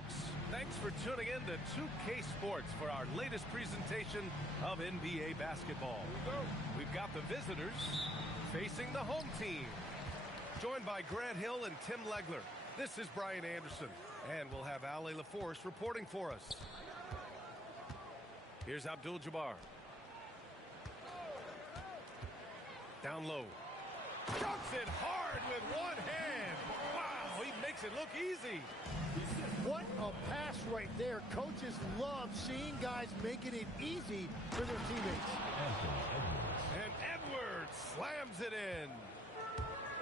folks. Thanks for tuning in to 2K Sports for our latest presentation of NBA basketball. We've got the visitors facing the home team. Joined by Grant Hill and Tim Legler. This is Brian Anderson. And we'll have Ali LaForce reporting for us. Here's Abdul-Jabbar. Down low. Dunks it hard with one hand. Wow, he makes it look easy. What a pass right there. Coaches love seeing guys making it easy for their teammates. And Edwards slams it in.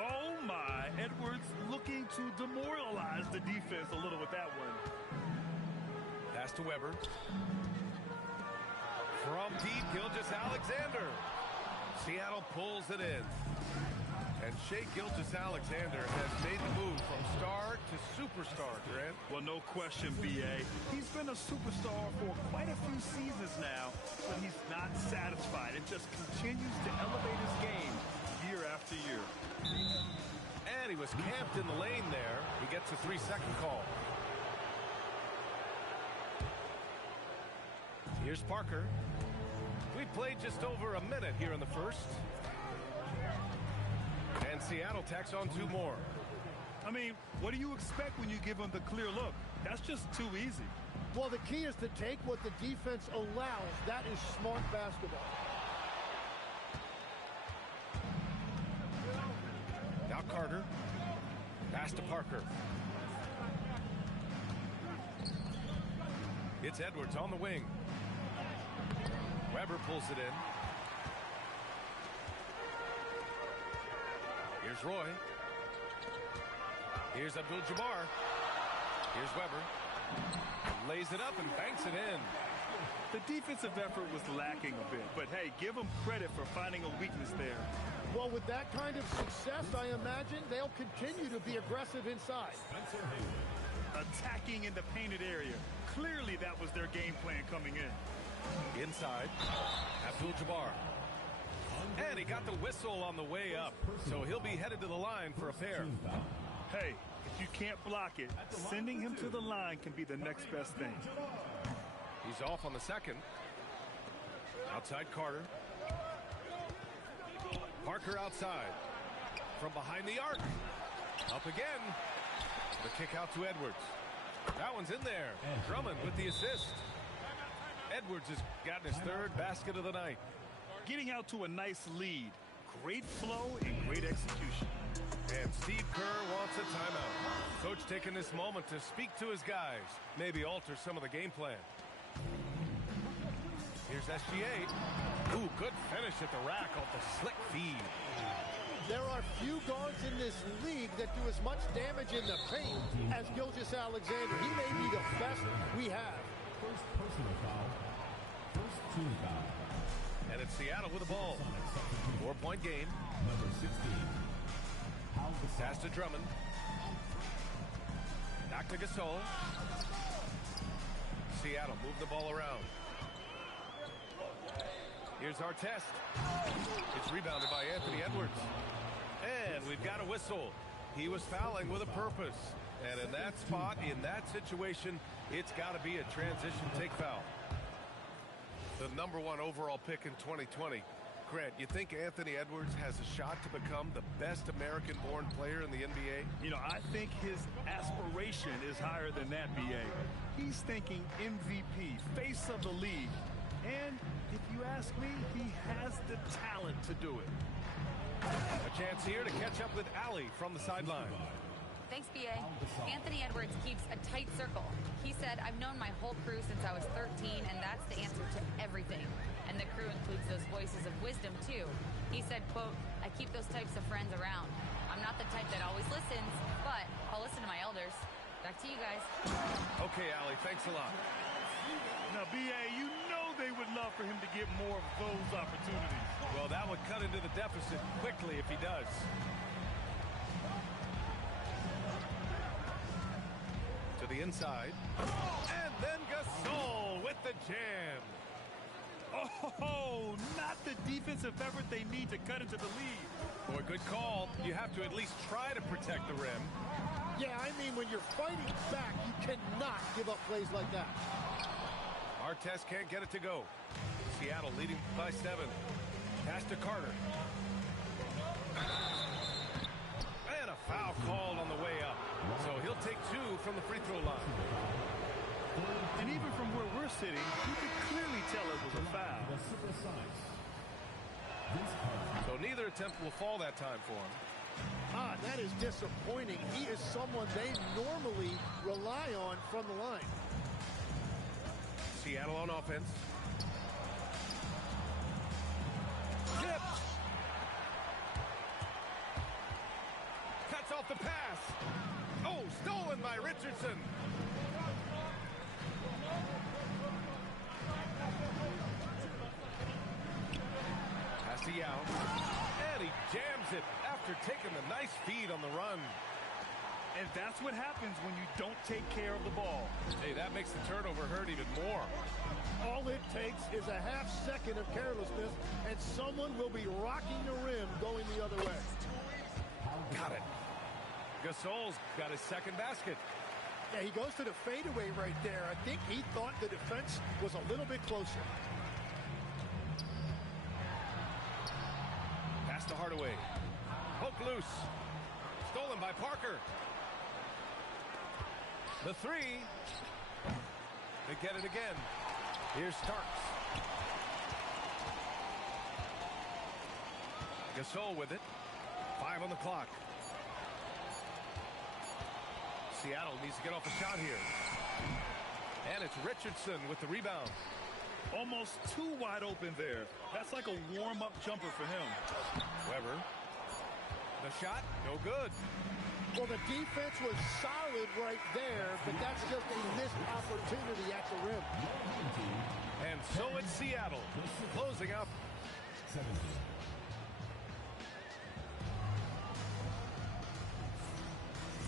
Oh my, Edwards looking to demoralize the defense a little with that one. Pass to Weber. From deep, Gilgeous-Alexander. Seattle pulls it in. And Shai Gilgeous-Alexander has made the move from star to superstar, Grant. Well, no question, B.A. He's been a superstar for quite a few seasons now, but he's not satisfied and just continues to elevate his game year after year. And he was camped in the lane there. He gets a 3-second call. Here's Parker. We played just over a minute here in the first. And Seattle tacks on 2 more. I mean, what do you expect when you give them the clear look? That's just too easy. Well, the key is to take what the defense allows. That is smart basketball. Now Carter. Pass to Parker. It's Edwards on the wing. Weber pulls it in. Here's Roy. Here's Abdul-Jabbar. Here's Weber. Lays it up and banks it in. The defensive effort was lacking a bit, but hey, give them credit for finding a weakness there. Well, with that kind of success, I imagine they'll continue to be aggressive inside. Attacking in the painted area. Clearly that was their game plan coming in. Inside, Abdul-Jabbar. And he got the whistle on the way up, so he'll be headed to the line for a pair. Hey, if you can't block it, sending him to the line can be the next best thing. He's off on the second. Outside Carter. Parker outside. From behind the arc. Up again. The kick out to Edwards. That one's in there. Drummond with the assist. Edwards has gotten his 3rd basket of the night. Getting out to a nice lead. Great flow and great execution. And Steve Kerr wants a timeout. Coach taking this moment to speak to his guys. Maybe alter some of the game plan. Here's SGA. Ooh, good finish at the rack off the slick feed. There are few guards in this league that do as much damage in the paint as Gilgeous-Alexander. He may be the best we have. First personal foul. First team foul. And it's Seattle with the ball. 4-point game. Number 16. Pass to Drummond. Back to Gasol. Seattle move the ball around. Here's Artest. It's rebounded by Anthony Edwards. And we've got a whistle. He was fouling with a purpose. And in that spot, in that situation, it's got to be a transition take foul. The #1 overall pick in 2020. Grant, you think Anthony Edwards has a shot to become the best American-born player in the NBA? You know, I think his aspiration is higher than that, B.A. He's thinking MVP, face of the league. And if you ask me, he has the talent to do it. A chance here to catch up with Ali from the sideline. Thanks, B.A. Anthony Edwards keeps a tight circle. He said, I've known my whole crew since I was 13, and that's the answer to everything. And the crew includes those voices of wisdom, too. He said, quote, I keep those types of friends around. I'm not the type that always listens, but I'll listen to my elders. Back to you guys. Okay, Ali, thanks a lot. Now, B.A., you know they would love for him to get more of those opportunities. Well, that would cut into the deficit quickly if he does. To the inside. And then Gasol with the jam. Oh, not the defensive effort they need to cut into the lead. Boy, good call. You have to at least try to protect the rim. Yeah, I mean, when you're fighting back, you cannot give up plays like that. Artest can't get it to go. Seattle leading by 7. Pass to Carter. And a foul called on the way up. So he'll take 2 from the free throw line. And even from where we're sitting, you can clearly tell it was a foul. So neither attempt will fall that time for him. That is disappointing. He is someone they normally rely on from the line. Seattle on offense. Tipped. Cuts off the pass. Oh, stolen by Richardson. Pass to Yao. And he jams it after taking the nice feed on the run. And that's what happens when you don't take care of the ball. Hey, that makes the turnover hurt even more. All it takes is a half second of carelessness, and someone will be rocking the rim going the other way. Got it. Gasol's got his second basket. Yeah, he goes to the fadeaway right there. I think he thought the defense was a little bit closer. Pass to Hardaway. Poke loose. Stolen by Parker. The 3. They get it again. Here's Starks. Gasol with it. 5 on the clock. Seattle needs to get off a shot here. And it's Richardson with the rebound. Almost too wide open there. That's like a warm-up jumper for him. Weber. The shot, no good. Well, the defense was solid right there, but that's just a missed opportunity at the rim. And so it's Seattle closing out.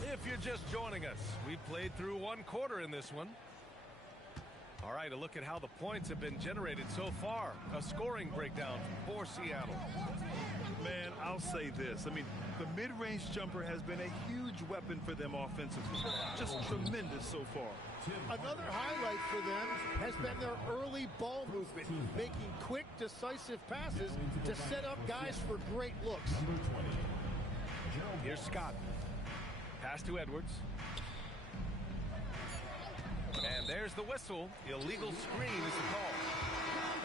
If you're just joining us, we played through 1 quarter in this one. All right, a look at how the points have been generated so far. A scoring breakdown for Seattle. Man, I'll say this. I mean, the mid-range jumper has been a huge weapon for them offensively. Just tremendous so far. Another highlight for them has been their early ball movement, making quick, decisive passes to set up guys for great looks. Here's Scott. Pass to Edwards. And there's the whistle. Illegal screen is the call.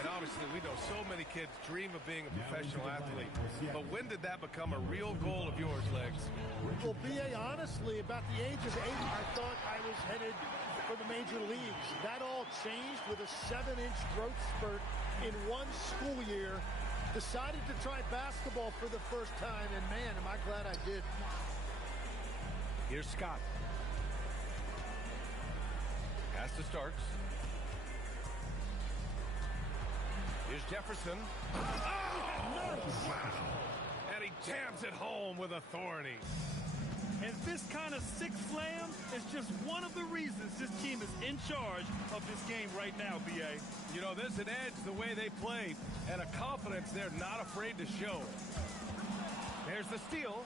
And obviously, we know so many kids dream of being a professional athlete. But when did that become a real goal of yours, Legs? Well, B.A., honestly, about the age of 8, I thought I was headed for the major leagues. That all changed with a 7-inch growth spurt in 1 school year. Decided to try basketball for the first time, and man, am I glad I did. Here's Scott. Pass to Starks. Here's Jefferson. Oh! And he jams it home with authority. And this kind of sick slam is just one of the reasons this team is in charge of this game right now, B.A. You know, there's an edge the way they play and a confidence they're not afraid to show. There's the steal.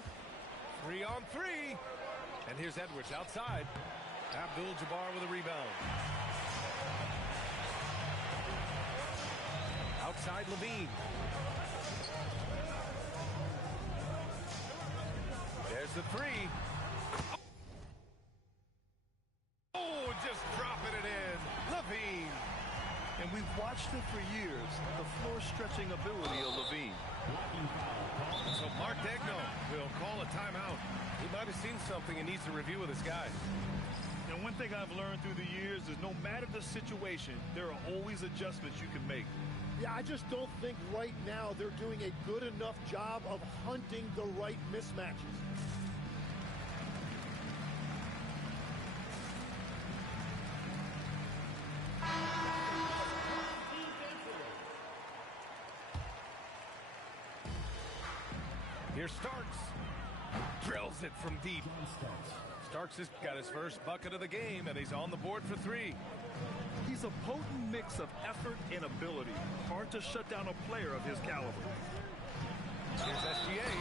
3 on 3. And here's Edwards outside. Abdul-Jabbar with a rebound. Outside Levine. There's the 3. Oh, just dropping it in. Levine. And we've watched it for years, the floor-stretching ability of Levine. So Mark Degno will call a timeout. He might have seen something and needs to review with his guys. And one thing I've learned through the years is no matter the situation, there are always adjustments you can make. Yeah, I just don't think right now they're doing a good enough job of hunting the right mismatches. Here's Starks. Drills it from deep. Starks has got his first bucket of the game, and he's on the board for 3. He's a potent mix of effort and ability. Hard to shut down a player of his caliber. Here's SGA.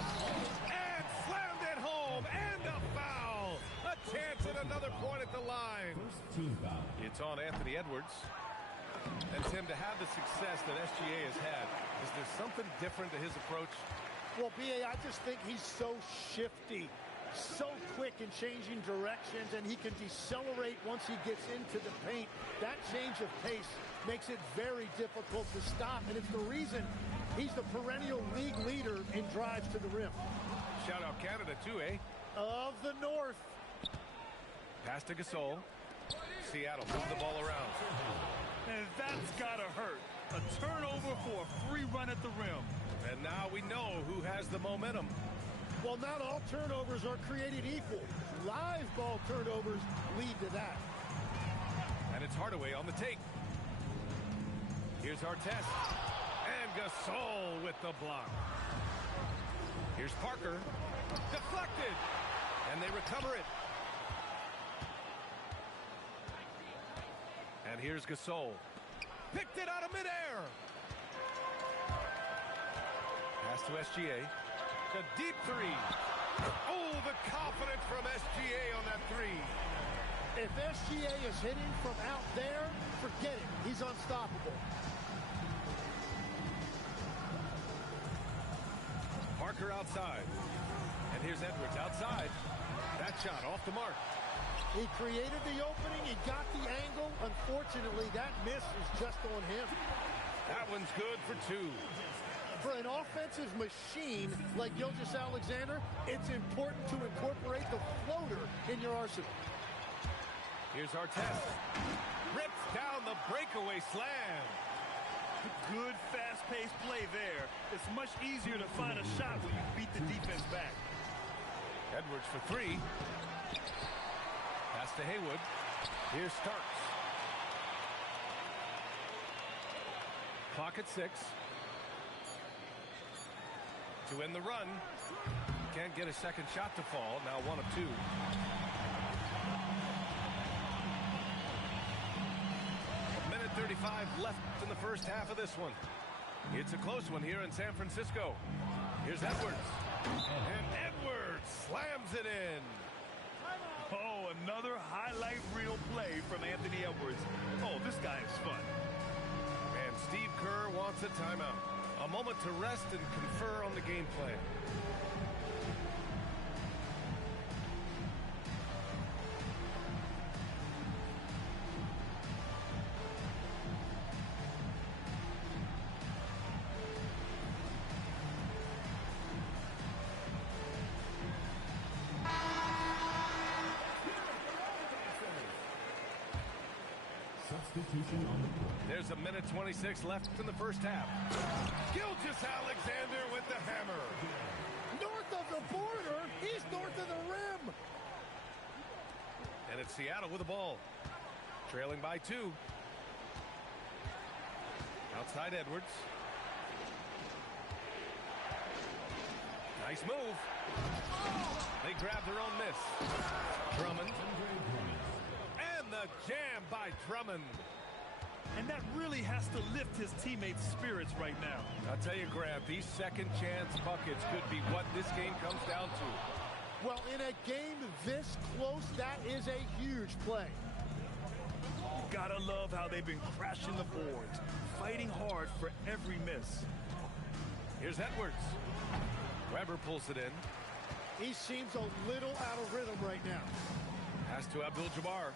And slammed it home. And a foul. A chance at another point at the line. First team foul. It's on Anthony Edwards. And Tim, to have the success that SGA has had, is there something different to his approach? Well, B.A., I just think he's so shifty, so quick in changing directions, and he can decelerate once he gets into the paint. That change of pace makes it very difficult to stop, and it's the reason he's the perennial league leader in drives to the rim. Shout out Canada, too, eh? Of the North. Pass to Gasol. Seattle move the ball around. And that's gotta hurt. A turnover for a free run at the rim. And now we know who has the momentum. Well, not all turnovers are created equal. Live ball turnovers lead to that. And it's Hardaway on the take. Here's Artest. And Gasol with the block. Here's Parker. Deflected. And they recover it. And here's Gasol. Picked it out of midair. Pass to SGA. The deep three. Oh, the confidence from SGA on that three. If SGA is hitting from out there, forget it. He's unstoppable. Parker outside. And here's Edwards outside. That shot off the mark. He created the opening. He got the angle. Unfortunately, that miss is just on him. That one's good for two. For an offensive machine like Gilgeous-Alexander, it's important to incorporate the floater in your arsenal. Here's Artest. Rips down the breakaway slam. Good fast-paced play there. It's much easier to find a shot when you beat the defense back. Edwards for three. Pass to Haywood. Here's Starks. Clock at 6. To end the run. Can't get a second shot to fall. Now 1 of 2. A minute 35 left in the first half of this one. It's a close one here in San Francisco. Here's Edwards. And Edwards slams it in. Oh, another highlight reel play from Anthony Edwards. Oh, this guy is fun. And Steve Kerr wants a timeout. A moment to rest and confer on the game plan. Substitution on the court. There's a minute 26 left in the first half. Gilgeous-Alexander with the hammer. North of the border, he's north of the rim. And it's Seattle with the ball. Trailing by 2. Outside Edwards. Nice move. They grab their own miss. Drummond. And the jam by Drummond. And that really has to lift his teammates' spirits right now. I'll tell you, Grab, these second chance buckets could be what this game comes down to. Well, in a game this close, that is a huge play. You gotta love how they've been crashing the boards, fighting hard for every miss. Here's Edwards. Weber pulls it in. He seems a little out of rhythm right now. Pass to Abdul-Jabbar.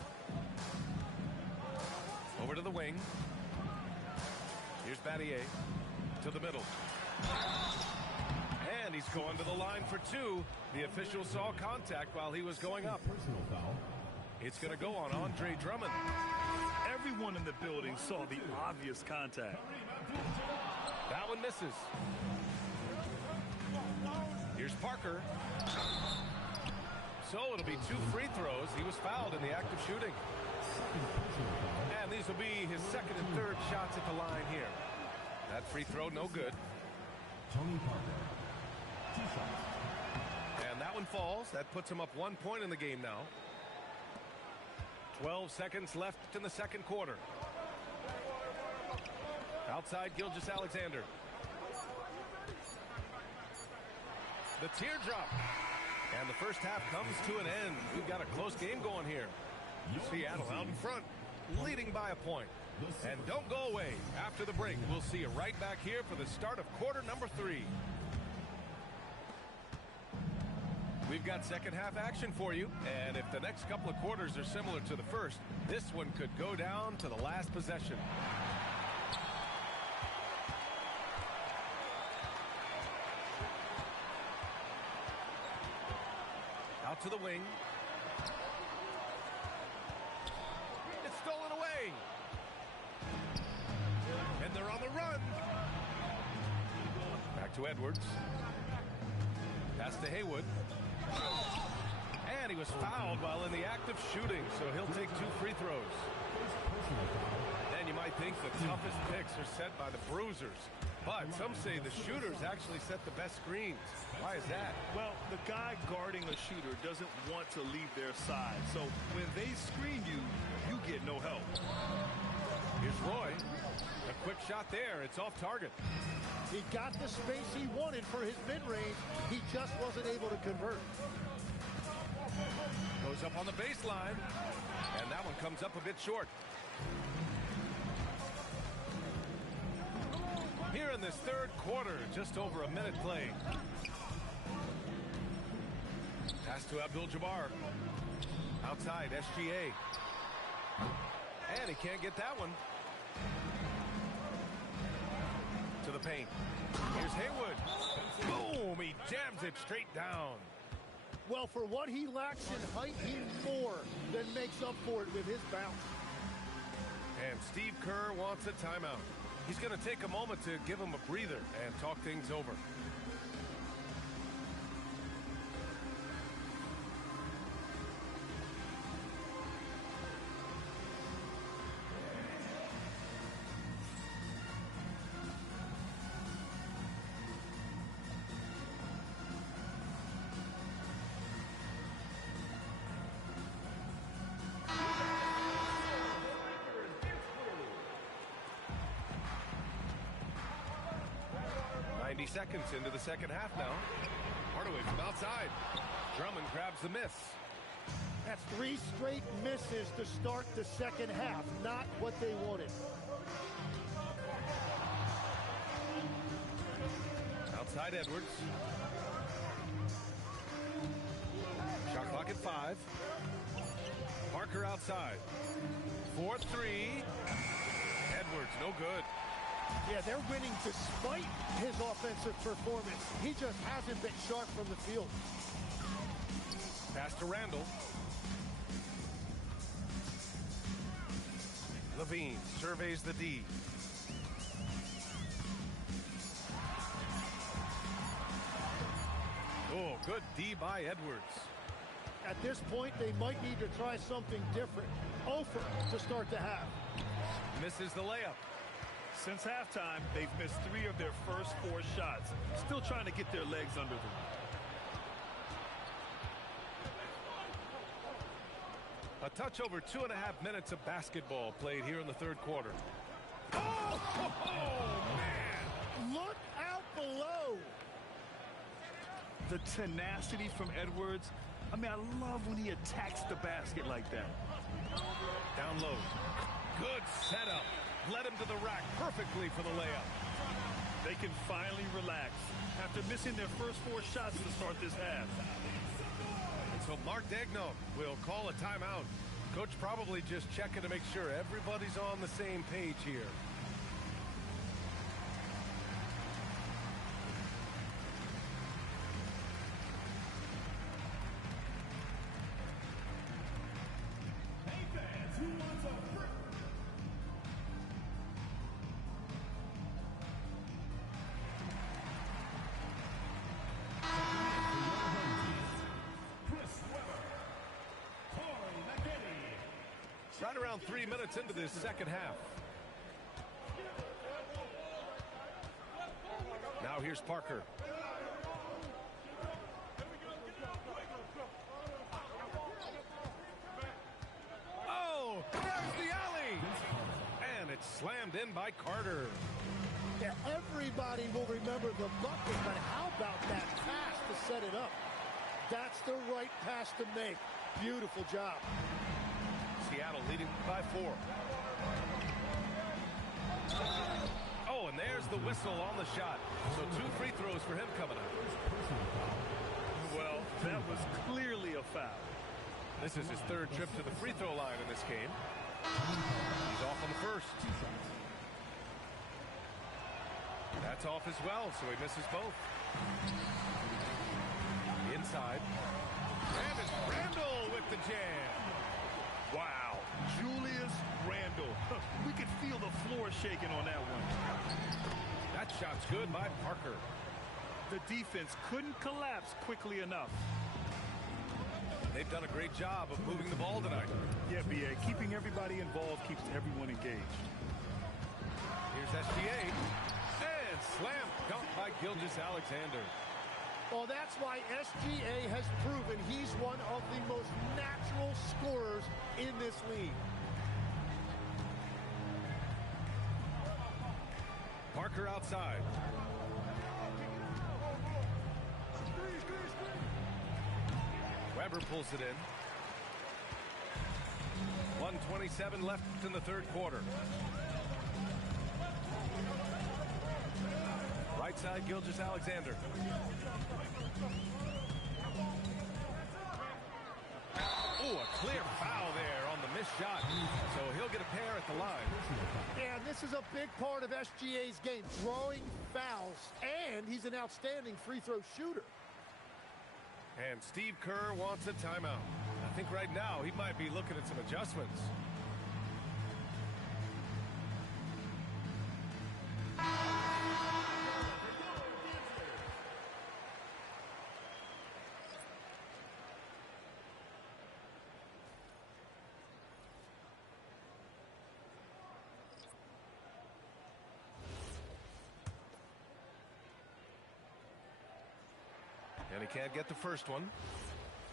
Over to the wing. Here's Battier to the middle. And he's going to the line for 2. The official saw contact while he was going up. Personal foul. It's going to go on Andre Drummond. Everyone in the building saw the obvious contact. That one misses. Here's Parker. So it'll be 2 free throws. He was fouled in the act of shooting. And these will be his second and third shots at the line here. That free throw, no good. Tony Parker. 2 shots. And that one falls. That puts him up 1 point in the game now. 12 seconds left in the second quarter. Outside Gilgeous-Alexander. The teardrop. And the first half comes to an end. We've got a close game going here. Seattle out in front, leading by a point. And don't go away. After the break, we'll see you right back here for the start of quarter number 3. We've got second half action for you. And if the next couple of quarters are similar to the first, this one could go down to the last possession. Out to the wing. It's stolen away. And they're on the run. Back to Edwards. Pass to Haywood. And he was fouled while in the act of shooting, so he'll take 2 free throws. And you might think the toughest picks are set by the bruisers. But some say the shooters actually set the best screens. Why is that? Well, the guy guarding a shooter doesn't want to leave their side. So when they screen you, you get no help. Here's Roy. A quick shot there. It's off target. He got the space he wanted for his mid-range. He just wasn't able to convert. Goes up on the baseline. And that one comes up a bit short. Here in this third quarter, just over a minute played. Pass to Abdul-Jabbar. Outside, SGA. And he can't get that one. To the paint. Here's Haywood. Boom! He jams it straight down. Well, for what he lacks in height, he more than makes up for it with his bounce. And Steve Kerr wants a timeout. He's going to take a moment to give him a breather and talk things over. Seconds into the second half now. Hardaway from outside. Drummond grabs the miss. That's 3 straight misses to start the second half. Not what they wanted. Outside Edwards. Shot clock at 5. Parker outside. 4-3. Edwards no good. Yeah, they're winning despite his offensive performance. He just hasn't been sharp from the field. Pass to Randall. Levine surveys the D. Oh, good D by Edwards. At this point, they might need to try something different. Over to start the half. Misses the layup. Since halftime, they've missed 3 of their first 4 shots. Still trying to get their legs under them. A touch over 2.5 minutes of basketball played here in the third quarter. Oh, man! Look out below! The tenacity from Edwards. I mean, I love when he attacks the basket like that. Down low. Good setup. Led him to the rack perfectly for the layup. They can finally relax after missing their first 4 shots to start this half. And so Mark Daigneault will call a timeout. Coach probably just checking to make sure everybody's on the same page here. Right around 3 minutes into this second half. Now here's Parker. Oh, there's the alley. And it's slammed in by Carter. Yeah, everybody will remember the bucket, but how about that pass to set it up? That's the right pass to make. Beautiful job. Seattle leading by 4. Oh, and there's the whistle on the shot. So 2 free throws for him coming up. Well, that was clearly a foul. This is his 3rd trip to the free throw line in this game. He's off on the first. That's off as well, so he misses both. Inside. And it's Randle with the jam. Wow, Julius Randle. We could feel the floor shaking on that one. That shot's good by Parker. The defense couldn't collapse quickly enough. They've done a great job of moving the ball tonight. Yeah, B.A., keeping everybody involved keeps everyone engaged. Here's SGA. And slam dunk by Gilgeous-Alexander. Well, that's why SGA has proven he's one of the most natural scorers in this league. Parker outside. Weber pulls it in. 1:27 left in the 3rd quarter. Right side, Gilgeous-Alexander. Oh, a clear foul there on the missed shot. So he'll get a pair at the line. And this is a big part of SGA's game, drawing fouls, and he's an outstanding free throw shooter. And Steve Kerr wants a timeout. I think right now he might be looking at some adjustments. And he can't get the first one.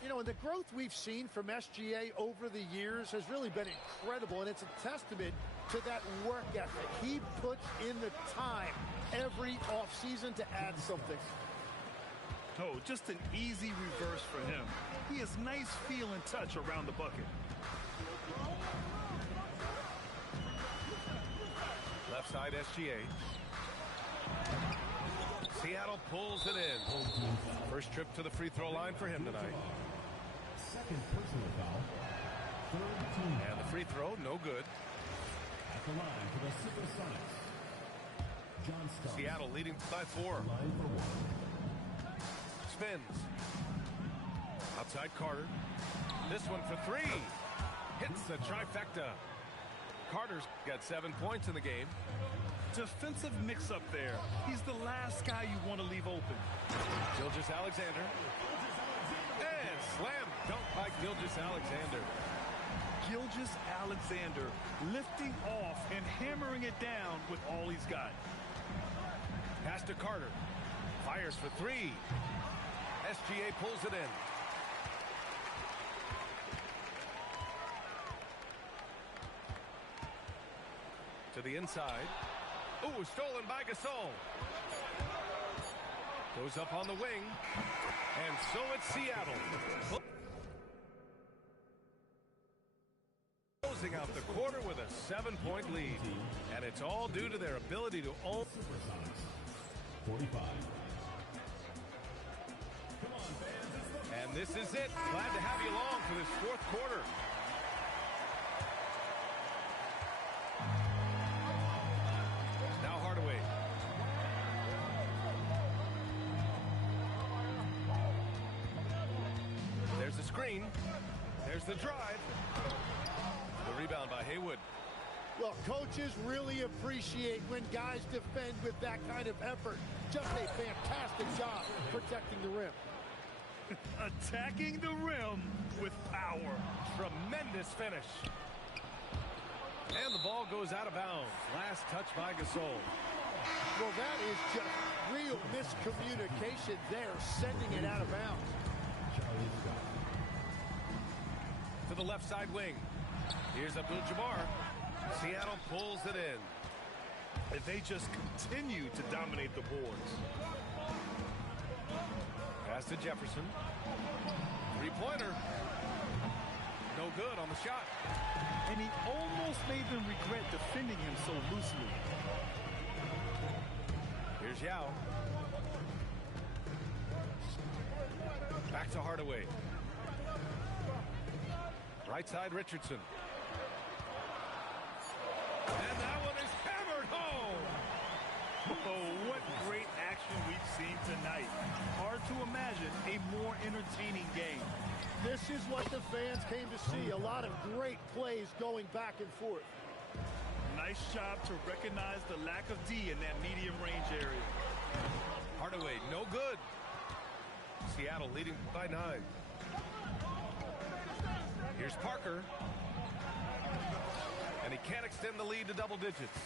You know, and the growth we've seen from SGA over the years has really been incredible, and it's a testament to that work ethic. He puts in the time every offseason to add something. Oh, just an easy reverse for him. He has nice feel and touch around the bucket. Left side SGA. Seattle pulls it in. First trip to the free throw line for him tonight. 2nd personal foul. 3rd team And the free throw, no good. at the line for the Supersonics. John Starks. Seattle leading by 4. Line for 1. Spins. Outside Carter. This one for 3. Hits the trifecta. Carter's got 7 points in the game. Defensive mix-up there. He's the last guy you want to leave open. Gilgeous-Alexander. And slam dunk by Gilgeous-Alexander. Gilgeous-Alexander lifting off and hammering it down with all he's got. Pass to Carter. Fires for 3. SGA pulls it in. To the inside. Ooh, stolen by Gasol. Goes up on the wing. And so it's Seattle. Closing out the quarter with a 7-point lead. And it's all due to their ability to own. Supersonics. 45. And this is it. Glad to have you along for this 4th quarter. Now Hardaway. There's the screen. There's the drive. The rebound by Haywood. Well, coaches really appreciate when guys defend with that kind of effort. Just a fantastic job protecting the rim. Attacking the rim with power. Tremendous finish. And the ball goes out of bounds. Last touch by Gasol. Well, that is just real miscommunication there, sending it out of bounds. To the left side wing. Here's Abdul-Jabbar. Seattle pulls it in. And they just continue to dominate the boards. Pass to Jefferson. Three-pointer. No good on the shot. And he almost made them regret defending him so loosely. Here's Yao. Back to Hardaway. Right side, Richardson. And that one is hammered home. Oh, what great action we've seen tonight. Hard to imagine a more entertaining game. This is what the fans came to see. A lot of great plays going back and forth. Nice job to recognize the lack of D in that medium range area. Hardaway, no good. Seattle leading by 9. Here's Parker. And he can't extend the lead to double digits.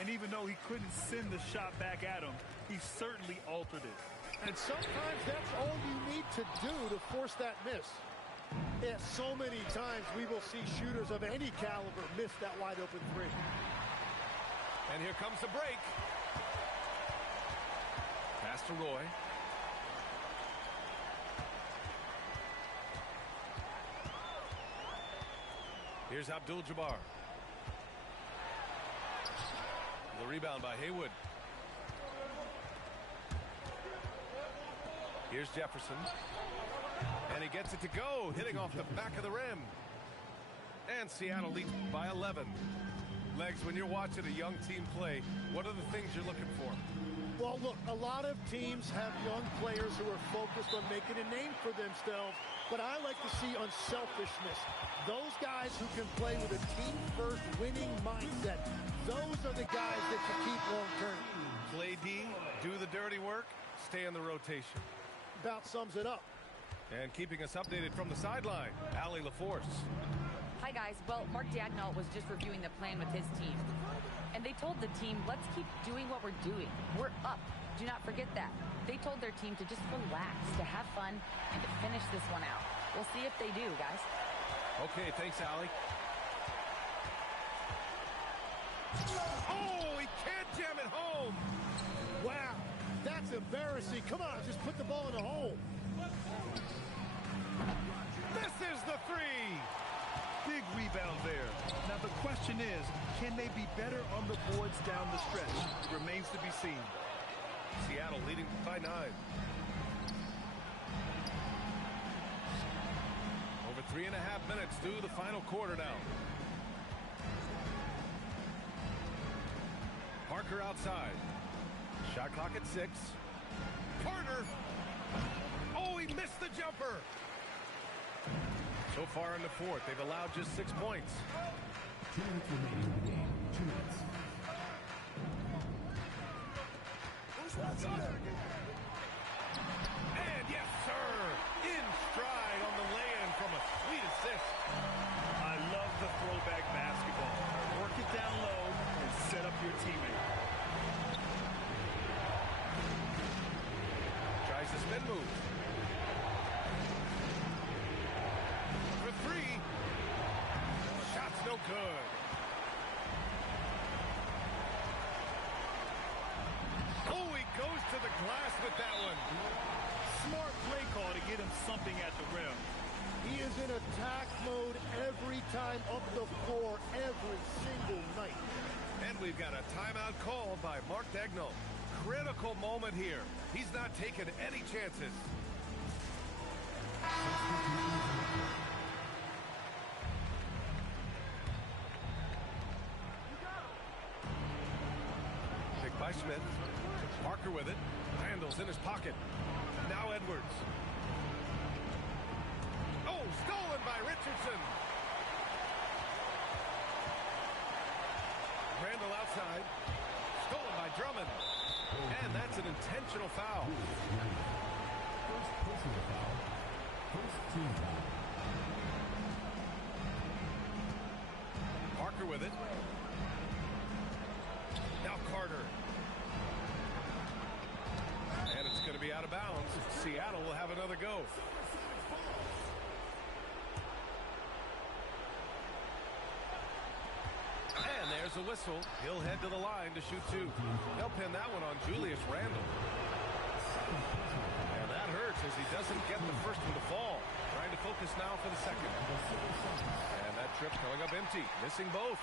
And even though he couldn't send the shot back at him, he certainly altered it. And sometimes that's all you need to do to force that miss. Yeah, so many times we will see shooters of any caliber miss that wide open three. And here comes the break. Pass to Roy. Here's Abdul-Jabbar. The rebound by Haywood. Here's Jefferson. And he gets it to go, hitting off the back of the rim. And Seattle leads by 11. Legs, when you're watching a young team play, what are the things you're looking for? Well, look, a lot of teams have young players who are focused on making a name for themselves, but I like to see unselfishness. Those guys who can play with a team-first winning mindset, those are the guys that you keep long-term. Play D, do the dirty work, stay in the rotation. About sums it up. And keeping us updated from the sideline, Allie LaForce. Hi, guys. Well, Mark Daigneault was just reviewing the plan with his team. And they told the team, let's keep doing what we're doing. We're up. Do not forget that. They told their team to just relax, to have fun, and to finish this one out. We'll see if they do, guys. Okay, thanks, Allie. Oh, he can't jam it home. Wow, that's embarrassing. Come on, just put the ball in the hole. Misses the three. Big rebound there. Now the question is, can they be better on the boards down the stretch? Remains to be seen. Seattle leading by 9. Over 3.5 minutes through the final quarter now. Parker outside. Shot clock at 6. Carter. Oh, he missed the jumper. So far in the fourth, they've allowed just 6 points. 2 minutes remaining in the game. 2 minutes. And yes, sir, in stride on the lay-in from a sweet assist. I love the throwback basketball. Work it down low and set up your teammate. Tries the spin move. For 3. Shot's no good. Oh, he goes to the glass with that one. Smart play call to get him something at the rim. He is in attack mode every time up the floor, every single night. And we've got a timeout called by Mark Daigneault. Critical moment here. He's not taking any chances. Pick by Smith. Parker with it. Randall's in his pocket. Now Edwards. Oh, stolen by Richardson. Randall outside. Stolen by Drummond. And that's an intentional foul. First personal foul. First team foul. Parker with it. Now Carter. And it's going to be out of bounds. Seattle will have another go. And there's a whistle. He'll head to the line to shoot 2. They'll pin that one on Julius Randle. And that hurt. hurts as he doesn't get the first one to fall. Trying to focus now for the second. And that trip coming up empty, missing both.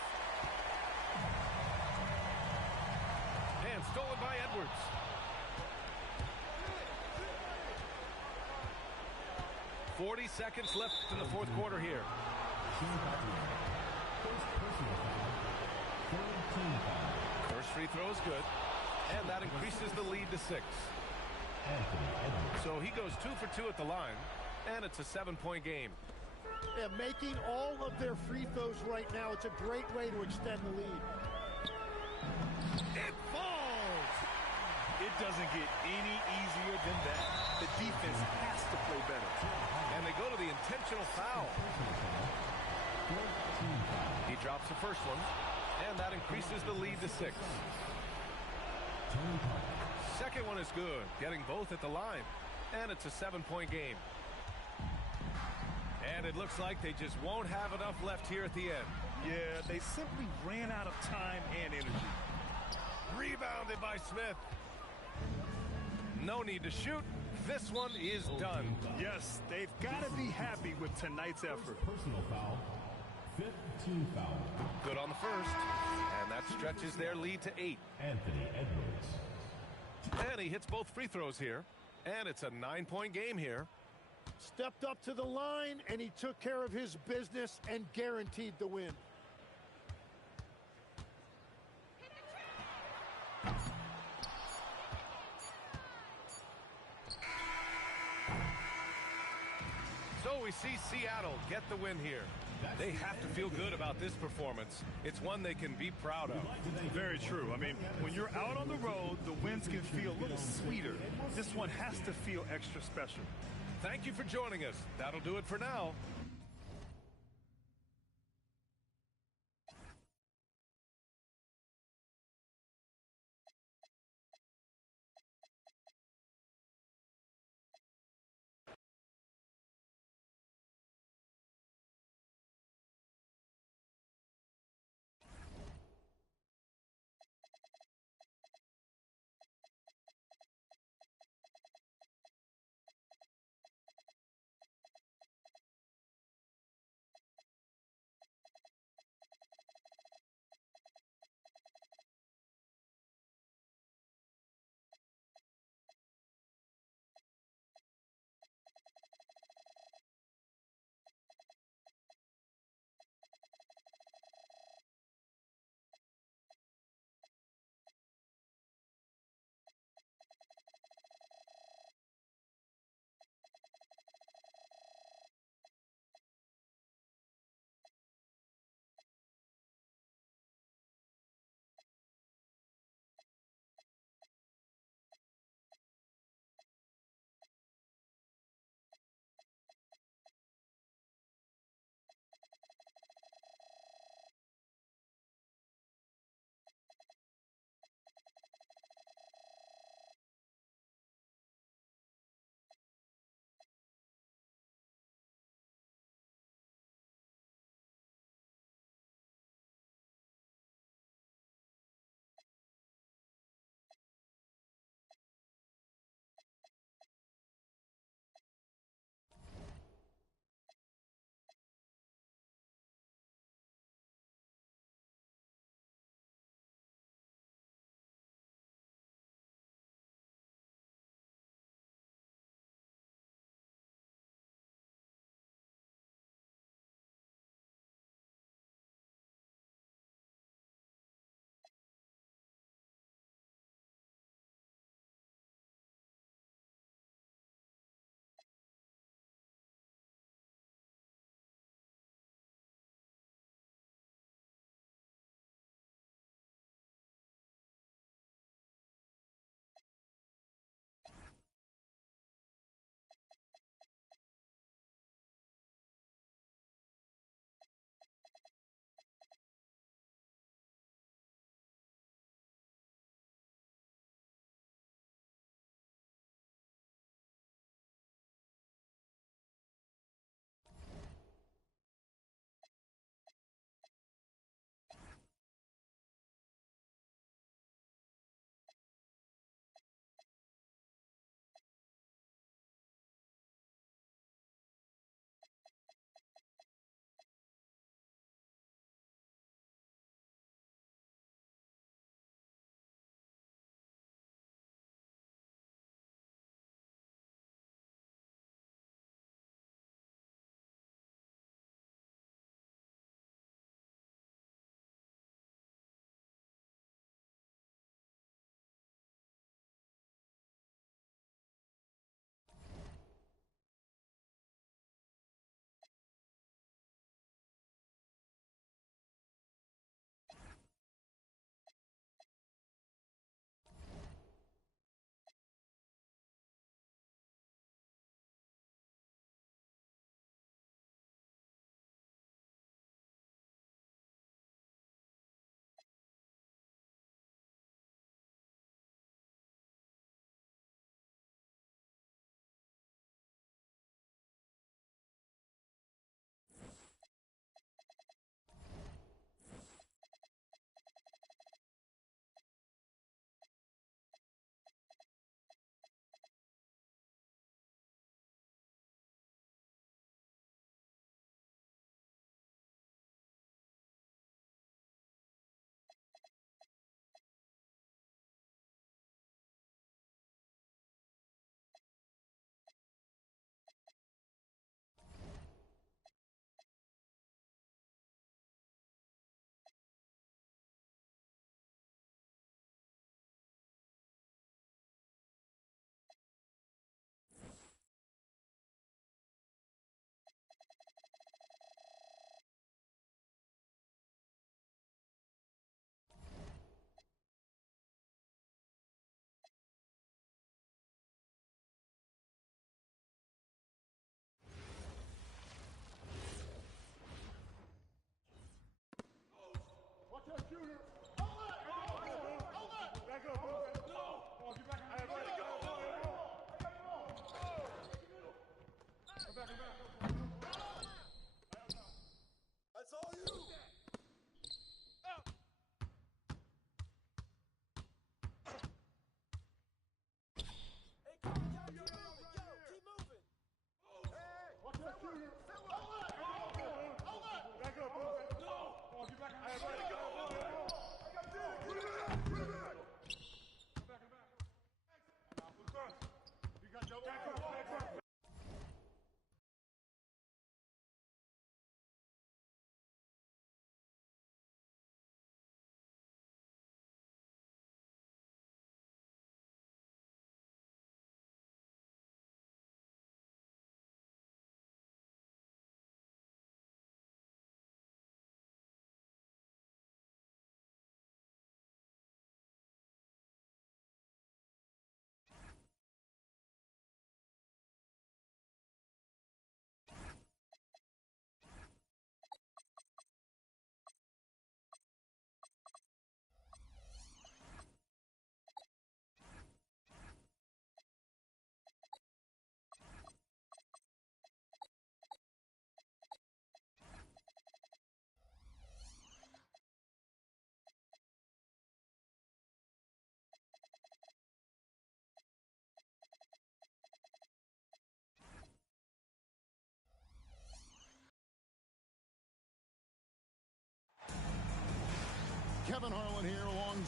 And stolen by Edwards. "40 seconds left in the fourth quarter here. First free throw is good, and that increases the lead to 6. So he goes 2 for 2 at the line, and it's a 7-point game. Yeah, making all of their free throws right now, it's a great way to extend the lead. It falls! It doesn't get any easier than that. The defense has to play better. And they go to the intentional foul. He drops the first one, and that increases the lead to 6. Second one is good, getting both at the line, and it's a 7-point game. And it looks like they just won't have enough left here at the end. Yeah, they simply ran out of time and energy. Rebounded by Smith. No need to shoot. This one is done. Yes, they've got to be happy with tonight's effort. Personal foul. 15 foul. Good on the first, and that stretches their lead to 8. Anthony Edwards. And he hits both free throws here, and it's a 9-point game here. Stepped up to the line, and he took care of his business and guaranteed the win. So we see Seattle get the win here. They have to feel good about this performance. It's one they can be proud of. Very true. I mean, when you're out on the road, the wins can feel a little sweeter. This one has to feel extra special. Thank you for joining us. That'll do it for now.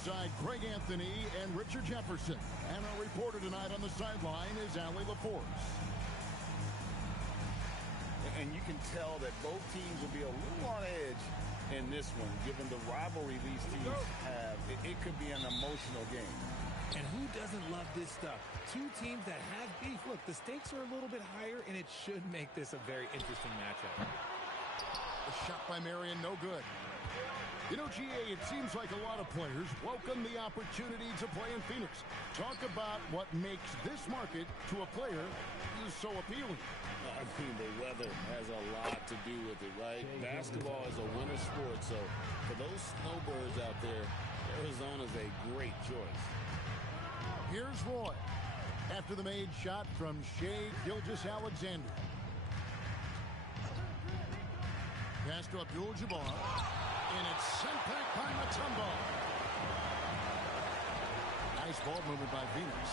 alongside Greg Anthony and Richard Jefferson. And our reporter tonight on the sideline is Allie LaForce. And you can tell that both teams will be a little on edge in this one, given the rivalry these teams have. It could be an emotional game. And who doesn't love this stuff? Two teams that have beef. Look, the stakes are a little bit higher, and it should make this a very interesting matchup. A shot by Marion, no good. You know, GA, it seems like a lot of players welcome the opportunity to play in Phoenix. Talk about what makes this market to a player so appealing. I mean, the weather has a lot to do with it, right? Basketball is a winter sport, so for those snowbirds out there, Arizona's a great choice. Here's Roy after the made shot from Shai Gilgeous-Alexander. Pass to Abdul-Jabbar, and it's sent back by Mutombo. Nice ball movement by Phoenix.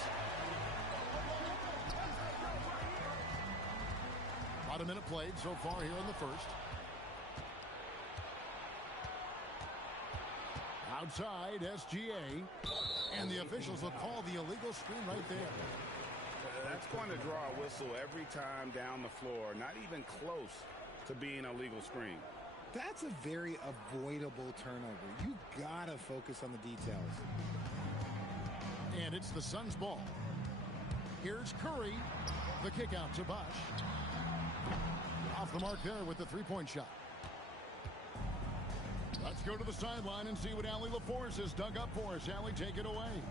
About a minute played so far here in the first. Outside SGA, and the officials will call the illegal screen right there. That's going to draw a whistle every time down the floor, not even close to being a legal screen. That's a very avoidable turnover. You gotta focus on the details. And it's the Suns' ball. Here's Curry. The kick out to Bosh. Off the mark there with the three-point shot. Let's go to the sideline and see what Allie LaForce has dug up for us. Allie, take it away.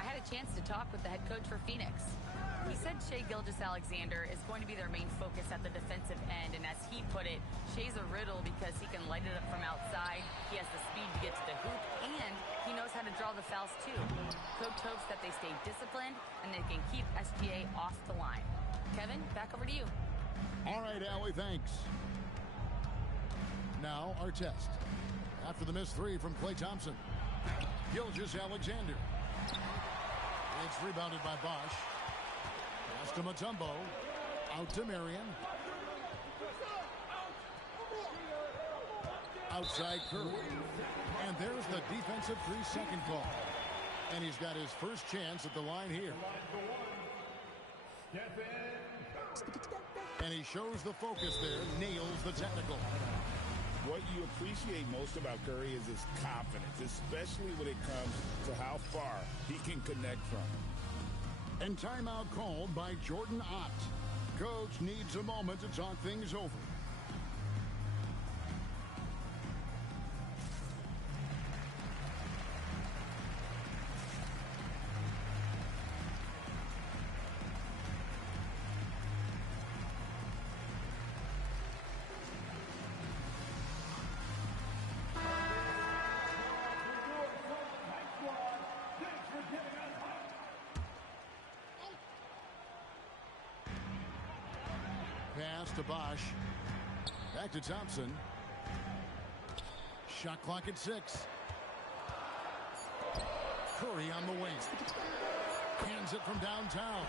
I had a chance to talk with the head coach for Phoenix. He said Shai Gilgeous-Alexander is going to be their main focus at the defensive end, and as he put it, Shai's a riddle because he can light it up from outside, he has the speed to get to the hoop, and he knows how to draw the fouls too. Coach hopes that they stay disciplined and they can keep SGA off the line. Kevin, back over to you. All right, Allie, thanks. Now our test. After the missed three from Klay Thompson. Gilgeous-Alexander. It's rebounded by Bosh. Pass to Mutombo. Out to Marion. Outside Curry. And there's the defensive 3-second call. And he's got his first chance at the line here. And he shows the focus there. Nails the technical. What you appreciate most about Curry is his confidence, especially when it comes to how far he can connect from. And timeout called by Jordan Ott. Coach needs a moment to talk things over. Pass to Bosh. Back to Thompson. Shot clock at 6. Curry on the wing. Hands it from downtown.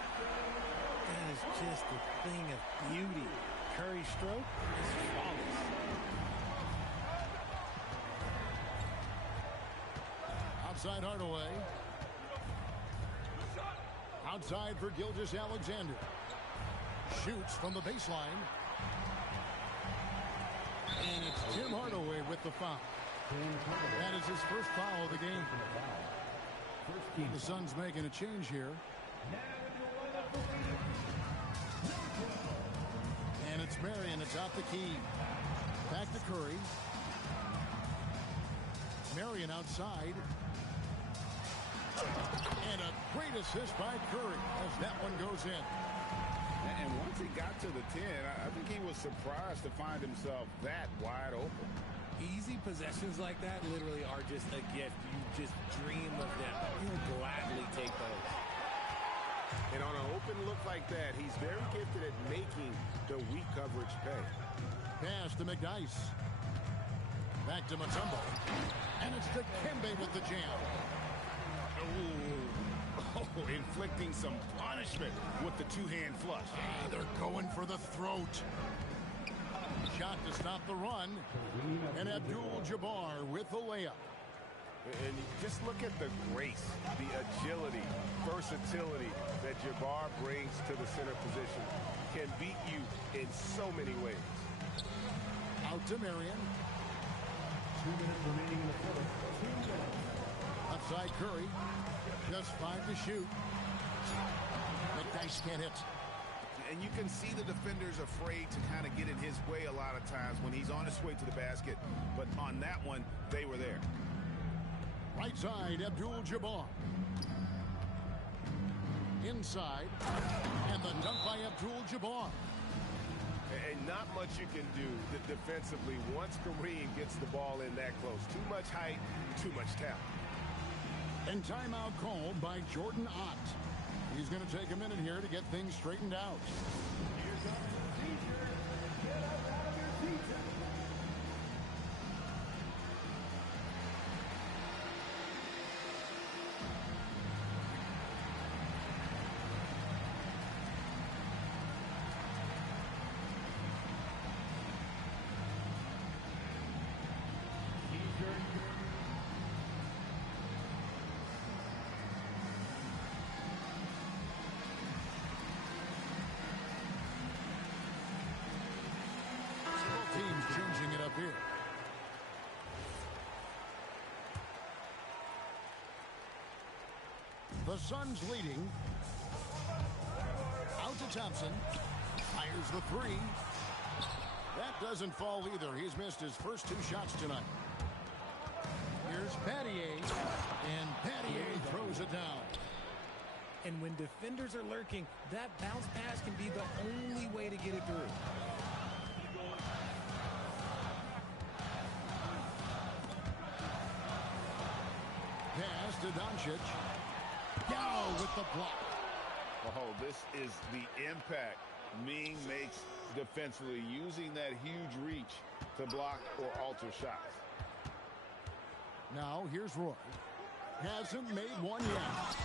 That is just a thing of beauty. Curry's stroke is flawless. Outside Hardaway. Outside for Gilgeous-Alexander. Shoots from the baseline. And it's Tim Hardaway with the foul. That is his first foul of the game. The Suns making a change here. And it's Marion. It's out the key. Back to Curry. Marion outside. And a great assist by Curry as that one goes in. And once he got to the 10, I think he was surprised to find himself that wide open. Easy possessions like that literally are just a gift. You just dream of them. You'll gladly take those. And on an open look like that, he's very gifted at making the weak coverage pay. Pass to McDice. Back to Mutombo. And it's Dikembe with the jam. Oh, inflicting some punishment with the two-hand flush. They're going for the throat. Shot to stop the run. And Abdul-Jabbar with the layup. And you just look at the grace, the agility, versatility that Jabbar brings to the center position. Can beat you in so many ways. Out to Marion. 2 minutes remaining in the fourth. 2 minutes. Outside Curry. Just 5 to shoot. McDyess can't hit. And you can see the defenders afraid to kind of get in his way a lot of times when he's on his way to the basket. But on that one, they were there. Right side, Abdul-Jabbar. Inside. And the dunk by Abdul-Jabbar. And not much you can do defensively once Kareem gets the ball in that close. Too much height, too much talent. And timeout called by Jordan Ott. He's going to take a minute here to get things straightened out. Here comes the procedure. Get us out of your seats. Teams changing it up here. The Suns leading. Out to Thompson. Fires the three. That doesn't fall either. He's missed his first 2 shots tonight. Here's Pattier. And Pattier throws it down. And when defenders are lurking, that bounce pass can be the only way to get it through. Pass to Doncic. Down with the block. Oh, this is the impact Ming makes defensively, using that huge reach to block or alter shots. Now here's Roy. Hasn't made one yet.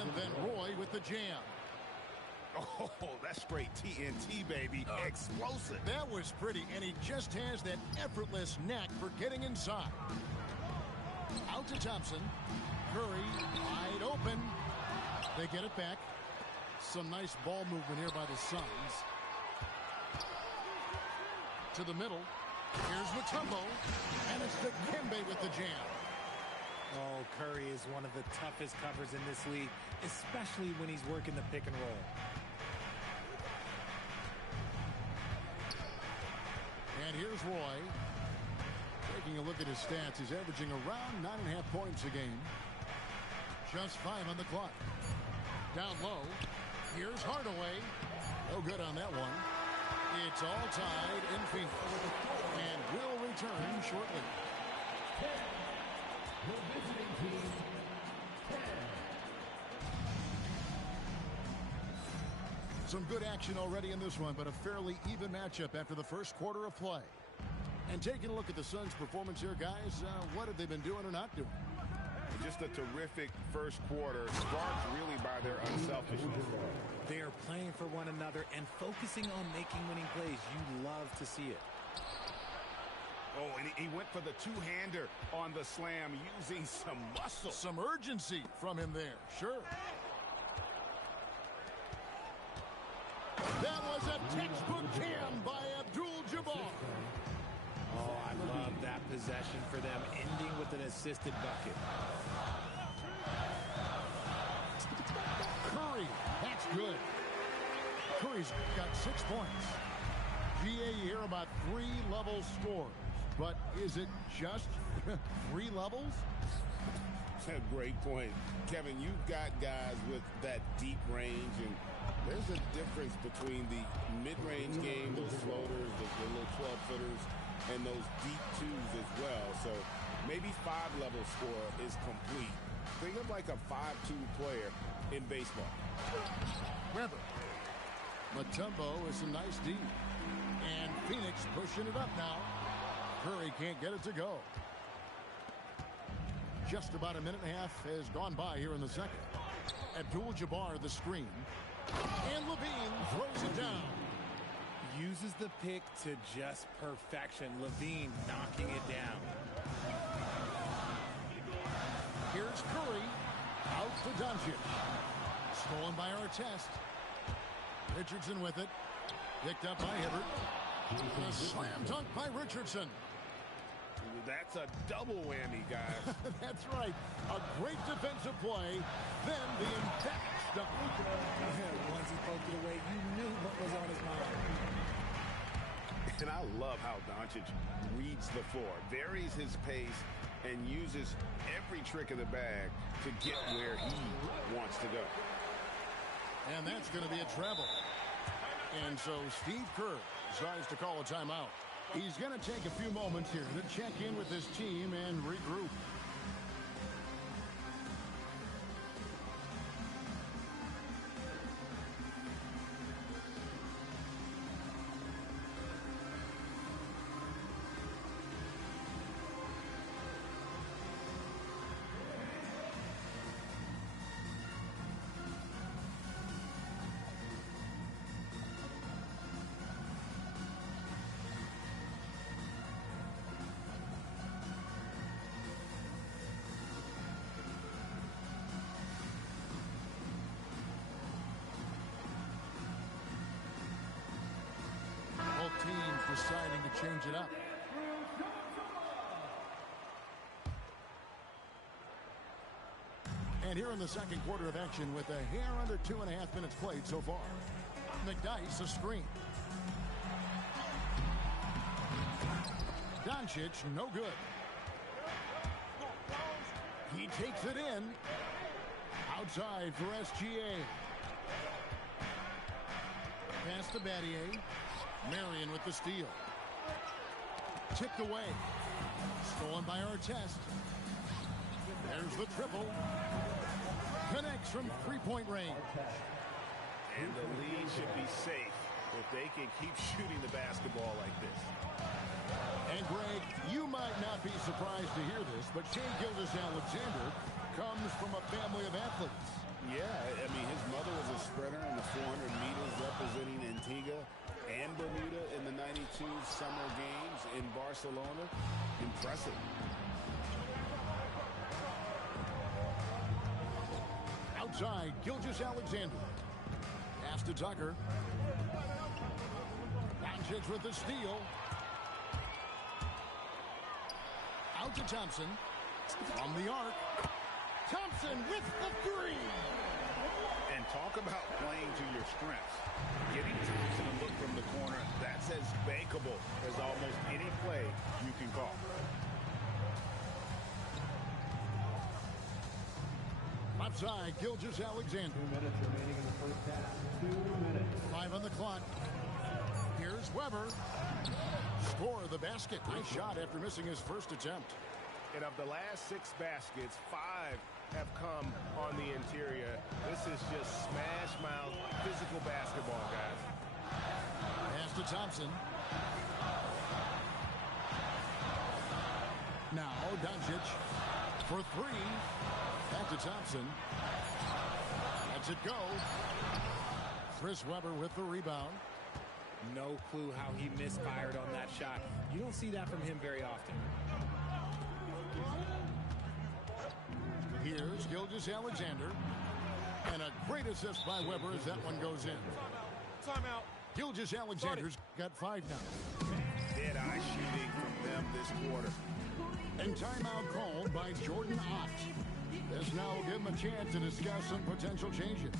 And then Roy with the jam. Oh, that's straight TNT, baby. Explosive. That was pretty, and he just has that effortless knack for getting inside. Out to Thompson. Curry wide open. They get it back. Some nice ball movement here by the Suns. To the middle. Here's Mutombo. And it's Dikembe with the jam. Oh, Curry is one of the toughest covers in this league, especially when he's working the pick and roll. And here's Roy. Taking a look at his stats, he's averaging around 9.5 points a game. Just 5 on the clock. Down low. Here's Hardaway. No good on that one. It's all tied in Phoenix. And will return shortly. The visiting team, 10. Some good action already in this one, but a fairly even matchup after the first quarter of play. And taking a look at the Suns' performance here, guys, what have they been doing or not doing? Just a terrific first quarter, sparked really by their unselfishness. They are playing for one another and focusing on making winning plays. You love to see it. Oh, and he went for the two-hander on the slam, using some muscle. Some urgency from him there, sure. That was a textbook jam by Abdul-Jabbar. Oh, I love that possession for them, ending with an assisted bucket. Curry, that's good. Curry's got 6 points. GA here about 3 level scores. But is it just 3 levels? That's a great point. Kevin, you've got guys with that deep range, and there's a difference between the mid-range game, those floaters, the little 12-footers, and those deep twos as well. So maybe 5-level score is complete. Think of like a 5-2 player in baseball. Weber. Mutombo is a nice D. And Phoenix pushing it up now. Curry can't get it to go. Just about a minute and a half has gone by here in the second. Abdul-Jabbar the screen. And Levine throws it down. Uses the pick to just perfection. Levine knocking it down. Here's Curry. Out to Doncic. Stolen by Artest. Richardson with it. Picked up by Hibbert. A slam dunk by Richardson. That's a double whammy, guys. That's right. A great defensive play. Then the emphatic dunk. Once he poked it away, you knew what was on his mind. And I love how Doncic reads the floor, varies his pace, and uses every trick of the bag to get where he wants to go. And that's going to be a travel. And so Steve Kerr decides to call a timeout. He's going to take a few moments here to check in with his team and regroup. Teams deciding to change it up. And here in the second quarter of action with a hair under 2.5 minutes played so far. McDyess a screen. Doncic no good. He takes it in. Outside for SGA. Pass to Battier. Marion with the steal. Tipped away. Stolen by Artest. There's the triple. Connects from three-point range. And the lead should be safe if they can keep shooting the basketball like this. And Greg, you might not be surprised to hear this, but Shai Gilgeous-Alexander comes from a family of athletes. Yeah, I mean, his mother was a sprinter in the 400 meters representing Antigua and Bermuda in the 92 Summer Games in Barcelona. Impressive. Outside, Gilgeous-Alexander. Pass to Tucker. Doncic with the steal. Out to Thompson. From the arc. Thompson with the three. And talk about playing to your strengths. Getting Thompson a look from the corner, that's as bankable as almost any play you can call. Left side, Gilgeous-Alexander. 2 minutes remaining in the first half. 2 minutes. 5 on the clock. Here's Weber. Score the basket. Nice shot after missing his first attempt. And of the last 6 baskets, 5 have come on the interior. This is just smash mouth physical basketball, guys. Pass to Thompson. Now Doncic for 3. Back to Thompson. Lets it go. Chris Webber with the rebound. No clue how he misfired on that shot. You don't see that from him very often. Here's Gilgeous-Alexander. And a great assist by Weber as that one goes in. Timeout. Gilgeous-Alexander's got 5 now. Dead-eye shooting from them this quarter. And timeout called by Jordan Ott. This now will give him a chance to discuss some potential changes.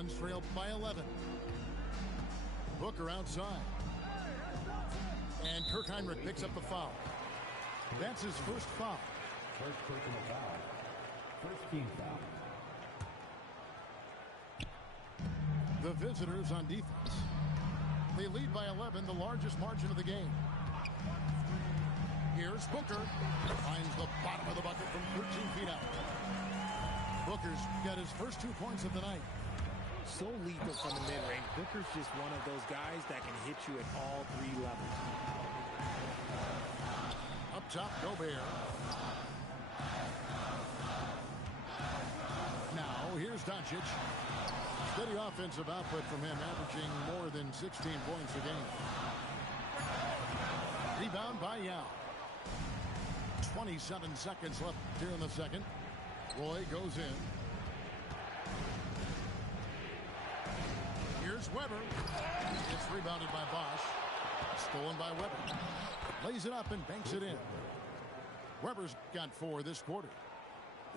Suns trail by 11. Booker outside. And Kirk-Heinrich picks up the foul. That's his first foul. First personal foul. First team foul. The visitors on defense. They lead by 11, the largest margin of the game. Here's Booker. Finds the bottom of the bucket from 13 feet out. Booker's got his first 2 points of the night. So lethal from the mid-range. Booker's just one of those guys that can hit you at all 3 levels. Up top, Gobert. Now, here's Doncic. Steady offensive output from him, averaging more than 16 points a game. Rebound by Yao. 27 seconds left here in the second. Roy goes in. Here's Weber. It's rebounded by Bosch. Stolen by Weber. Lays it up and banks it in. Weber's got 4 this quarter.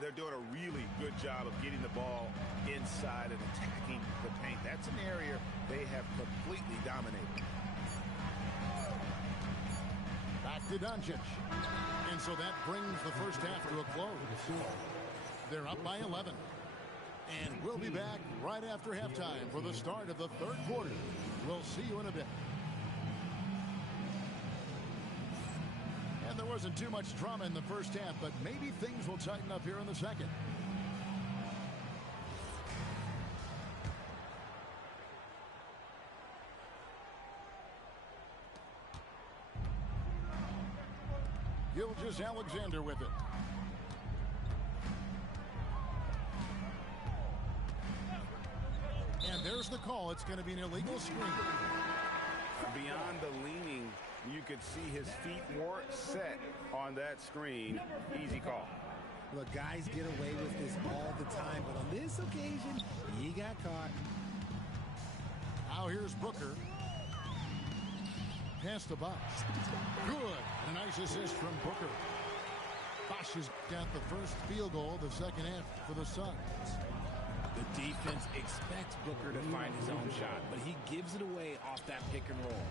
They're doing a really good job of getting the ball inside and attacking the paint. That's an area they have completely dominated. Back to Doncic. And so that brings the first half to a close. They're up by 11. And we'll be back right after halftime for the start of the third quarter. We'll see you in a bit. And there wasn't too much drama in the first half, but maybe things will tighten up here in the second. Gilgeous-Alexander with it. And there's the call. It's going to be an illegal screen. Beyond the leaning, you could see his feet weren't set on that screen. Easy call. Look, guys get away with this all the time, but on this occasion, he got caught. Now here's Booker. Pass to Bosch. Good. A nice assist from Booker. Bosch has got the first field goal of the second half for the Suns. The defense expects Booker to find his own shot, but he gives it away off that pick and roll.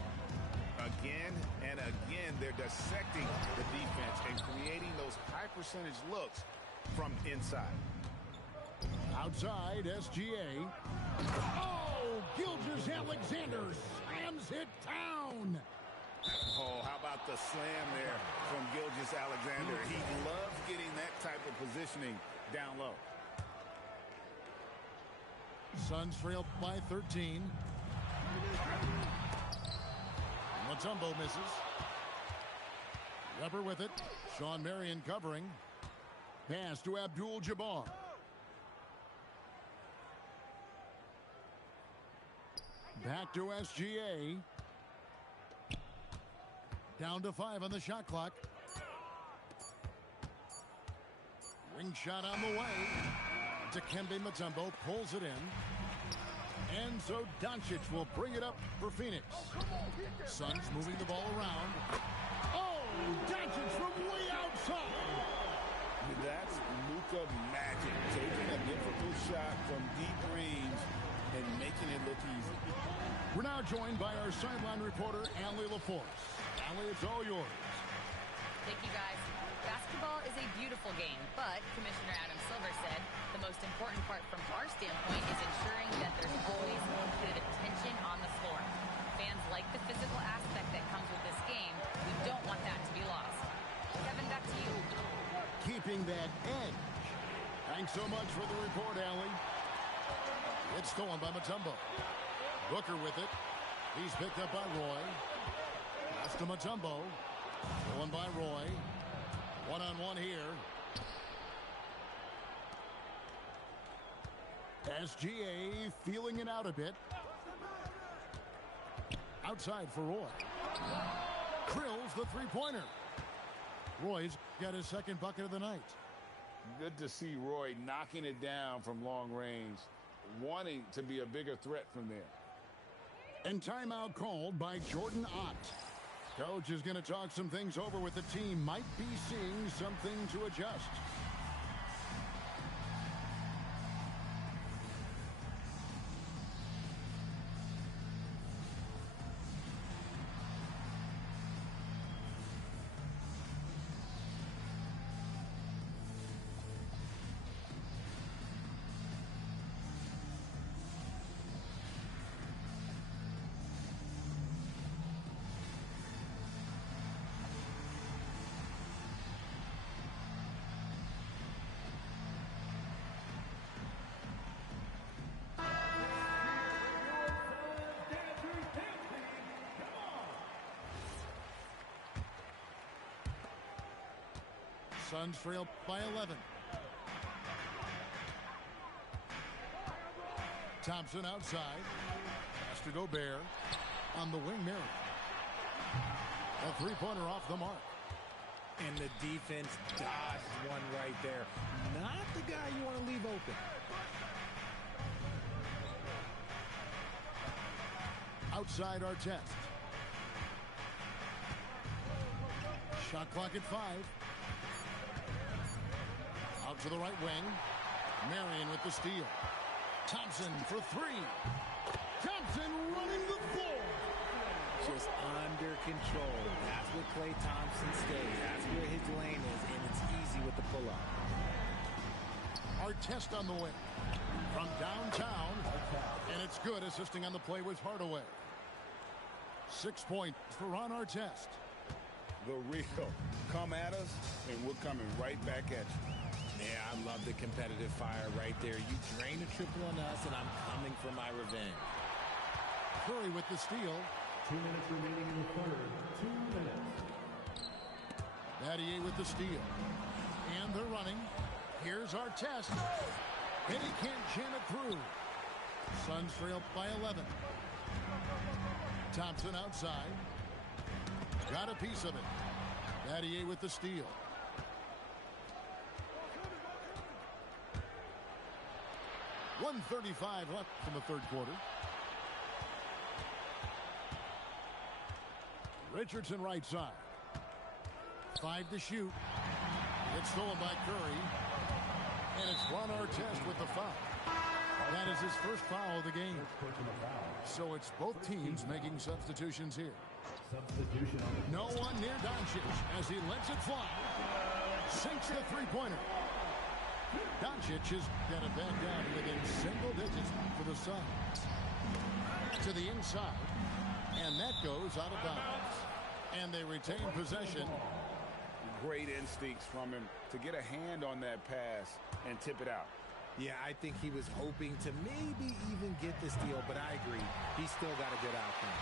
Again and again, they're dissecting the defense and creating those high percentage looks from inside. Outside, SGA. Oh, Gilgeous-Alexander slams it down. Oh, how about the slam there from Gilgeous-Alexander? He loves getting that type of positioning down low. Suns trail by 13. Mutombo misses. Weber with it. Sean Marion covering. Pass to Abdul-Jabbar. Back to SGA. Down to 5 on the shot clock. Ring shot on the way. Dikembe Mutombo pulls it in. And so Doncic will bring it up for Phoenix. Suns moving the ball around. Oh, Doncic from way outside. That's Luka magic. Taking a difficult shot from deep range and making it look easy. We're now joined by our sideline reporter, Allie LaForce. Allie, it's all yours. Thank you, guys. Basketball is a beautiful game, but Commissioner Adam Silver said the most important part from our standpoint is ensuring that there's always good attention on the floor. Fans like the physical aspect that comes with this game. We don't want that to be lost. Kevin, back to you. Keeping that edge. Thanks so much for the report, Allie. It's stolen by Mutombo. Booker with it. He's picked up by Roy. Pass to Mutombo. Stolen by Roy. One-on-one here. SGA feeling it out a bit. Outside for Roy. Drills the three-pointer. Roy's got his second bucket of the night. Good to see Roy knocking it down from long range, wanting to be a bigger threat from there. And timeout called by Jordan Ott. Coach is going to talk some things over with the team. Might be seeing something to adjust. Suns trail by 11. Thompson outside. Has to Gobert. On the wing, Mary. A three-pointer off the mark. And the defense dodged one right there. Not the guy you want to leave open. Outside Artest. Shot clock at 5. Out to the right wing. Marion with the steal. Thompson for 3. Thompson running the floor. Just under control. That's what Klay Thompson stays. That's where his lane is, and it's easy with the pull-up. Artest on the wing. From downtown. And it's good. Assisting on the play was Hardaway. 6 points for Ron Artest. The real. Come at us, and we're coming right back at you. Yeah, I love the competitive fire right there. You drain a triple on us, and I'm coming for my revenge. Curry with the steal. 2 minutes remaining in the third. 2 minutes. Battier with the steal. And they're running. Here's Artest. And he can't jam it through. Suns trail by 11. Thompson outside. Got a piece of it. Battier with the steal. .135 left from the third quarter. Richardson right side. 5 to shoot. It's stolen by Curry. And it's Ron Artest with the foul. That is his first foul of the game. So it's both teams making substitutions here. No one near Doncic as he lets it fly. Sinks the three-pointer. Doncic has got it back down within single digits for the Suns. To the inside. And that goes out of bounds. And they retain possession. Great instincts from him to get a hand on that pass and tip it out. Yeah, I think he was hoping to maybe even get the steal, but I agree. He still got a good outcome.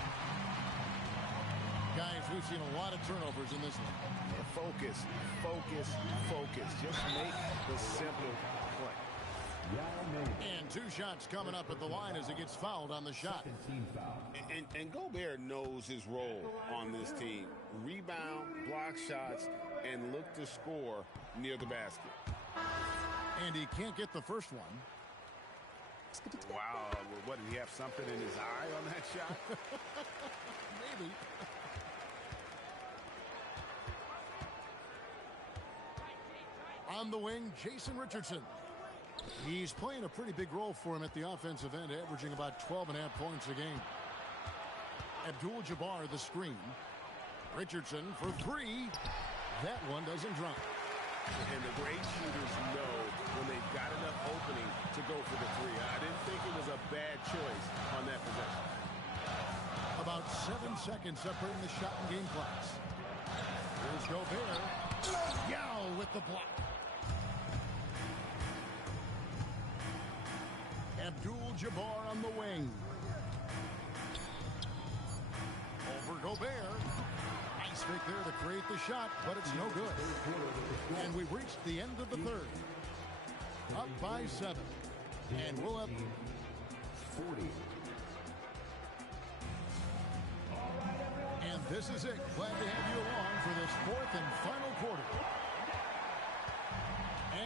Guys, we've seen a lot of turnovers in this one. Focus, focus, focus. Just make the simple play. And 2 shots coming up at the line as he gets fouled on the shot. And Gobert knows his role on this team. Rebound, block shots, and look to score near the basket. And he can't get the first one. Wow. What, did he have something in his eye on that shot? Maybe. On the wing, Jason Richardson. He's playing a pretty big role for him at the offensive end, averaging about 12.5 points a game. Abdul-Jabbar the screen. Richardson for 3. That one doesn't drop. And the great shooters know when they've got enough opening to go for the 3. I didn't think it was a bad choice on that possession. About 7 seconds separating the shot and game clocks. Here's Gobert. Yao with the block. Abdul-Jabbar on the wing. Over Gobert. Nice fake there to create the shot, but it's no good. And we've reached the end of the third. Up by 7. And we'll have 40. And this is it. Glad to have you along for this 4th and final quarter.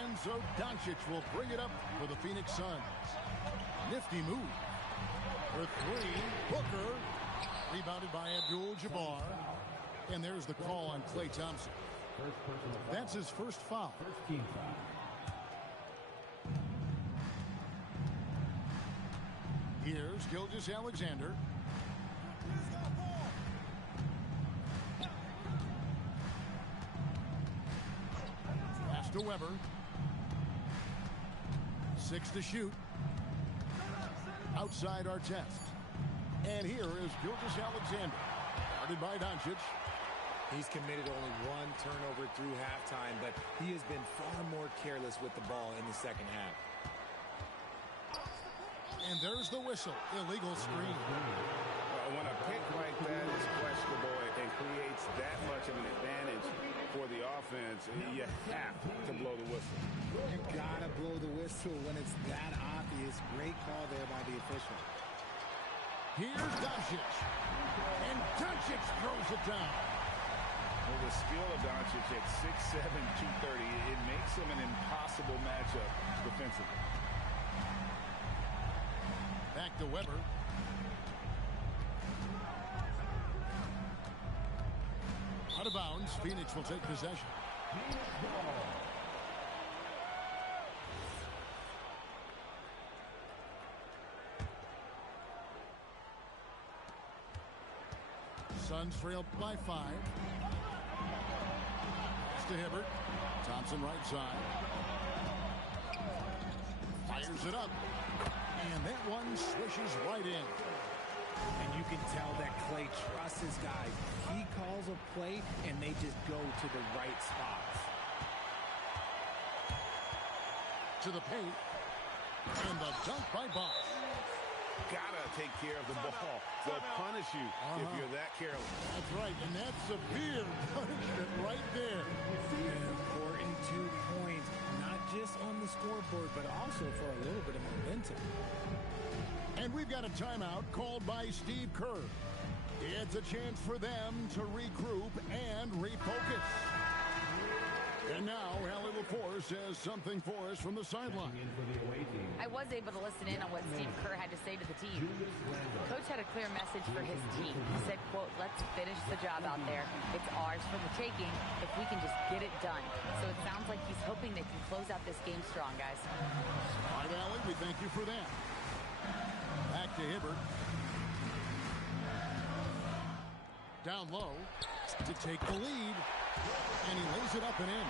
And so Doncic will bring it up for the Phoenix Suns. Nifty move. For 3, Booker. Rebounded by Abdul-Jabbar. And there's the call on Klay Thompson. That's his first foul. First team foul. Here's Gilgeous-Alexander. Pass to Weber. 6 to shoot. Outside Artest. And here is Gilgeous-Alexander. Guarded by Doncic. He's committed only 1 turnover through halftime, but he has been far more careless with the ball in the second half. And there's the whistle. Illegal screen. Well, When a pick like that is questionable and creates that much of an advantage for the offense, you have to blow the whistle. You gotta blow the whistle when it's that obvious. Great call there by the official. Here's Doncic. And Doncic throws it down. Well, the skill of Doncic at 6'7", 230, it makes him an impossible matchup defensively. Back to Weber. Out of bounds. Phoenix will take possession. Suns trail by 5. Pass to Hibbert. Thompson right side. Fires it up. And that one swishes right in. And you can tell that Klay trusts his guys. He calls a play, and they just go to the right spots. To the paint. And the dunk by Bosh. Gotta take care of the ball. They'll punish you if you're that careless. That's right, and that's severe punishment right there. An important 2 points, not just on the scoreboard, but also for a little bit of momentum. And we've got a timeout called by Steve Kerr. It's a chance for them to regroup and refocus. And now, Allie LaForce has something for us from the sideline. I was able to listen in on what Steve Kerr had to say to the team. Coach had a clear message for his team. He said, quote, "Let's finish the job out there. It's ours for the taking if we can just get it done." So it sounds like he's hoping they can close out this game strong, guys. All right, Allie, we thank you for that. Back to Hibbert. Down low to take the lead. And he lays it up and in.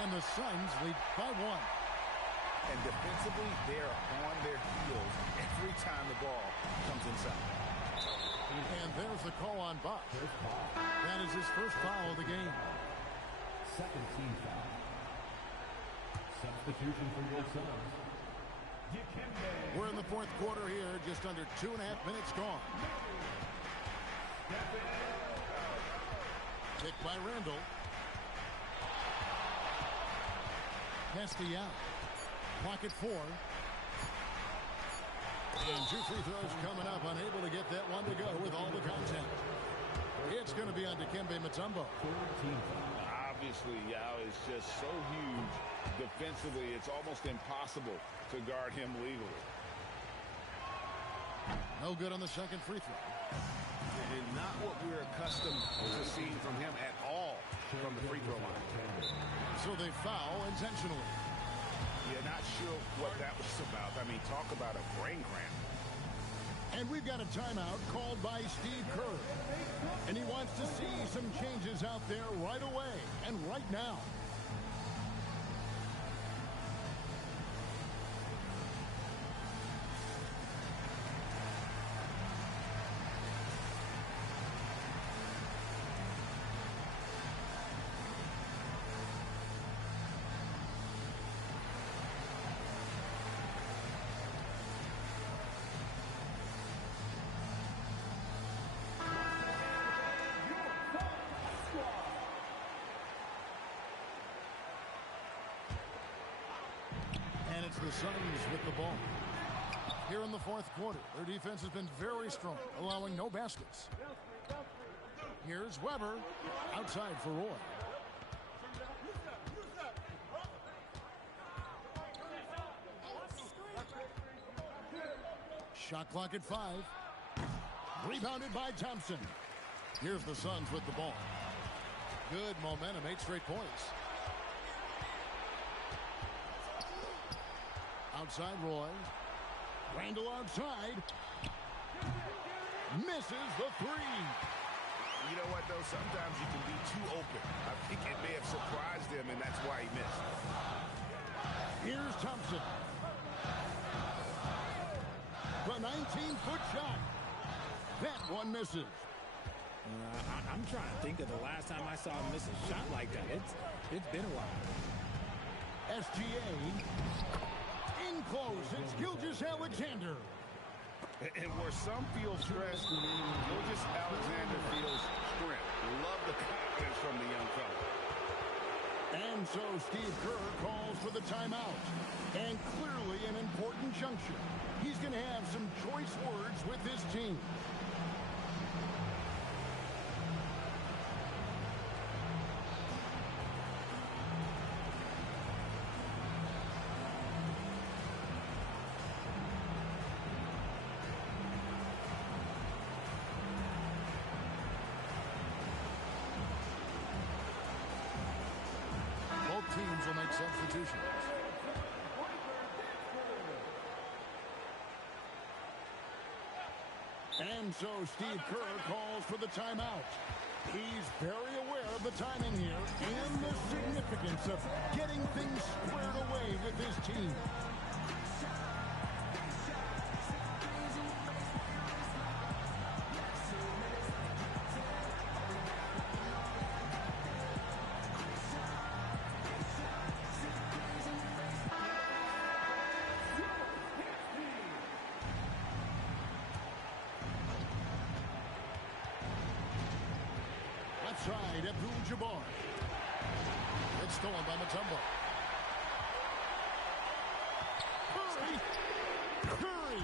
And the Suns lead by 1. And defensively, they're on their heels every time the ball comes inside. And there's the call on Bosh. That is his first foul of the game. Second team foul. Substitution for your Suns. We're in the fourth quarter here, just under 2.5 minutes gone. Kick by Randall. Castillo. Clock at 4. And 2 free throws coming up. Unable to get that one to go with all the content. It's going to be on Dikembe Mutombo. Obviously, Yao is just so huge. Defensively, it's almost impossible to guard him legally. No good on the second free throw. And not what we're accustomed to seeing from him at all from the free throw line. So they foul intentionally. Yeah, not sure what that was about. I mean, talk about a brain cramp. And we've got a timeout called by Steve Kerr. And he wants to see some changes out there right away and right now. It's the Suns with the ball. Here in the fourth quarter, their defense has been very strong, allowing no baskets. Here's Weber, outside for Roy. Shot clock at 5. Rebounded by Thompson. Here's the Suns with the ball. Good momentum, 8 straight points. Outside Roy. Randall outside. Misses the 3. You know what, though? Sometimes you can be too open. I think it may have surprised him, and that's why he missed. Here's Thompson. The 19-foot shot. That one misses. I'm trying to think of the last time I saw him miss a shot like that. It's been a while. SGA. In close, it's Gilgeous-Alexander. And where some feel stressed, Gilgeous Alexander feels strength. Love the confidence from the young fella. And so Steve Kerr calls for the timeout. And clearly an important juncture. He's going to have some choice words with his team. Teams will make substitutions. And so Steve Kerr calls for the timeout. He's very aware of the timing here and the significance of getting things squared away with his team. Outside, Abdul-Jabbar. It's stolen by Mutombo. Curry!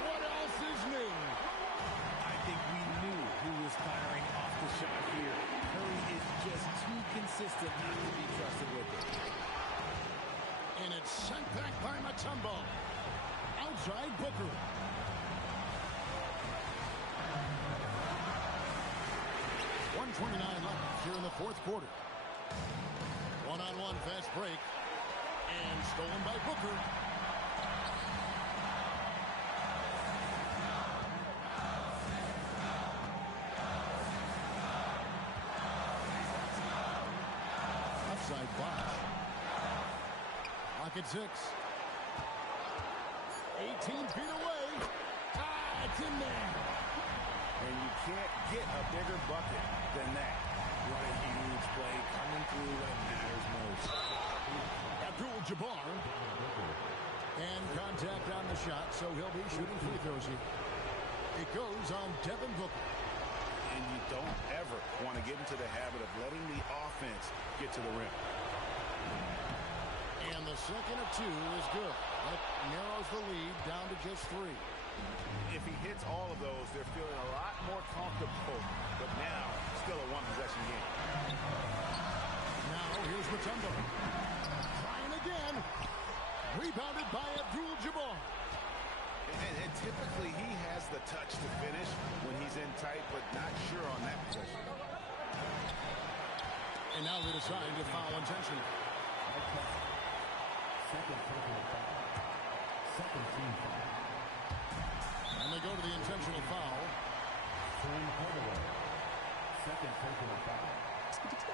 What else is new? I think we knew who was firing off the shot here. Curry is just too consistent not to be trusted with it. And it's sent back by Mutombo. Outside, Booker. 1:29 left here in the fourth quarter. One-on-one fast break. And stolen by Booker. Offside box. Lock at 6. 18 feet away. It's in there. And you can't get a bigger bucket than that. What a huge play coming through when it matters most. Abdul-Jabbar. And contact on the shot, so he'll be shooting free throws here. It goes on Devin Booker. And you don't ever want to get into the habit of letting the offense get to the rim. And the second of 2 is good. That narrows the lead down to just 3. If he hits all of those, they're feeling a lot more comfortable. But now, still a one-possession game. Now, here's Mutombo. Trying again. Rebounded by Abdul-Jabbar. And typically, he has the touch to finish when he's in tight, but not sure on that possession. And now they decide to foul intentionally. Second team foul. And they go to the intentional foul. Second personal foul.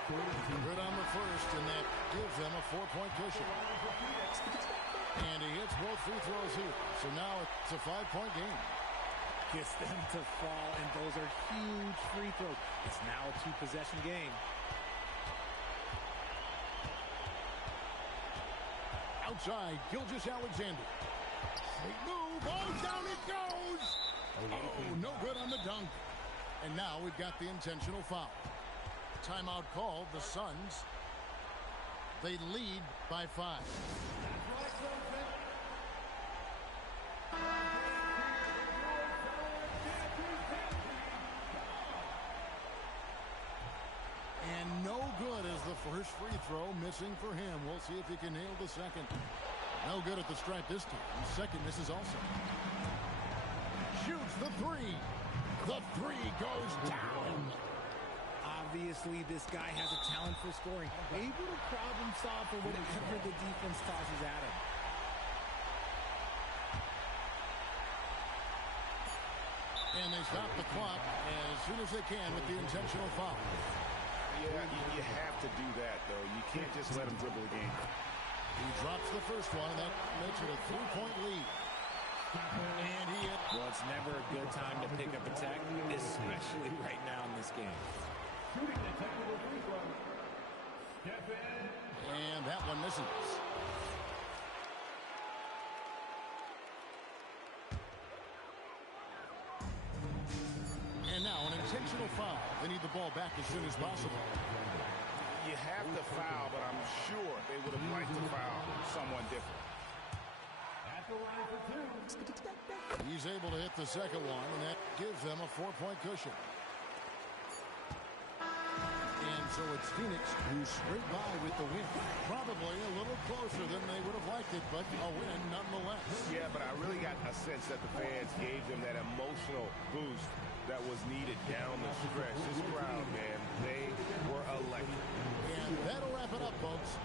Good on the first, and that gives them a 4-point cushion. And he hits both free throws here. So now it's a 5-point game. Gets them to fall, and those are huge free throws. It's now a 2-possession game. Outside, Gilgeous Alexander. Straight move. Oh, down it goes. Oh, no good on the dunk. And now we've got the intentional foul. Timeout called. The Suns, they lead by 5. And no good as the first free throw missing for him. We'll see if he can nail the second. No good at the stripe this time. Second misses also. Shoots the 3. The 3 goes down. Obviously, this guy has a talent for scoring. Able to problem solve for whatever the defense tosses at him. And they stop the clock as soon as they can with the intentional foul. Yeah, you have to do that, though. You can't just let him dribble the game. He drops the first one, and that makes it a 3-point lead. And he... Well, it's never a good time to pick up a tech, especially right now in this game. And that one misses. intentional foul. They need the ball back as soon as possible. You have to foul, but I'm sure they would have liked to foul someone different. He's able to hit the second one, and that gives them a 4-point cushion. And so it's Phoenix who scraped by with the win. Probably a little closer than they would have liked it, but a win nonetheless. Yeah, but I really got a sense that the fans gave them that emotional boost that was needed down the stretch. This crowd, man, they were electric. And that'll wrap it up, folks.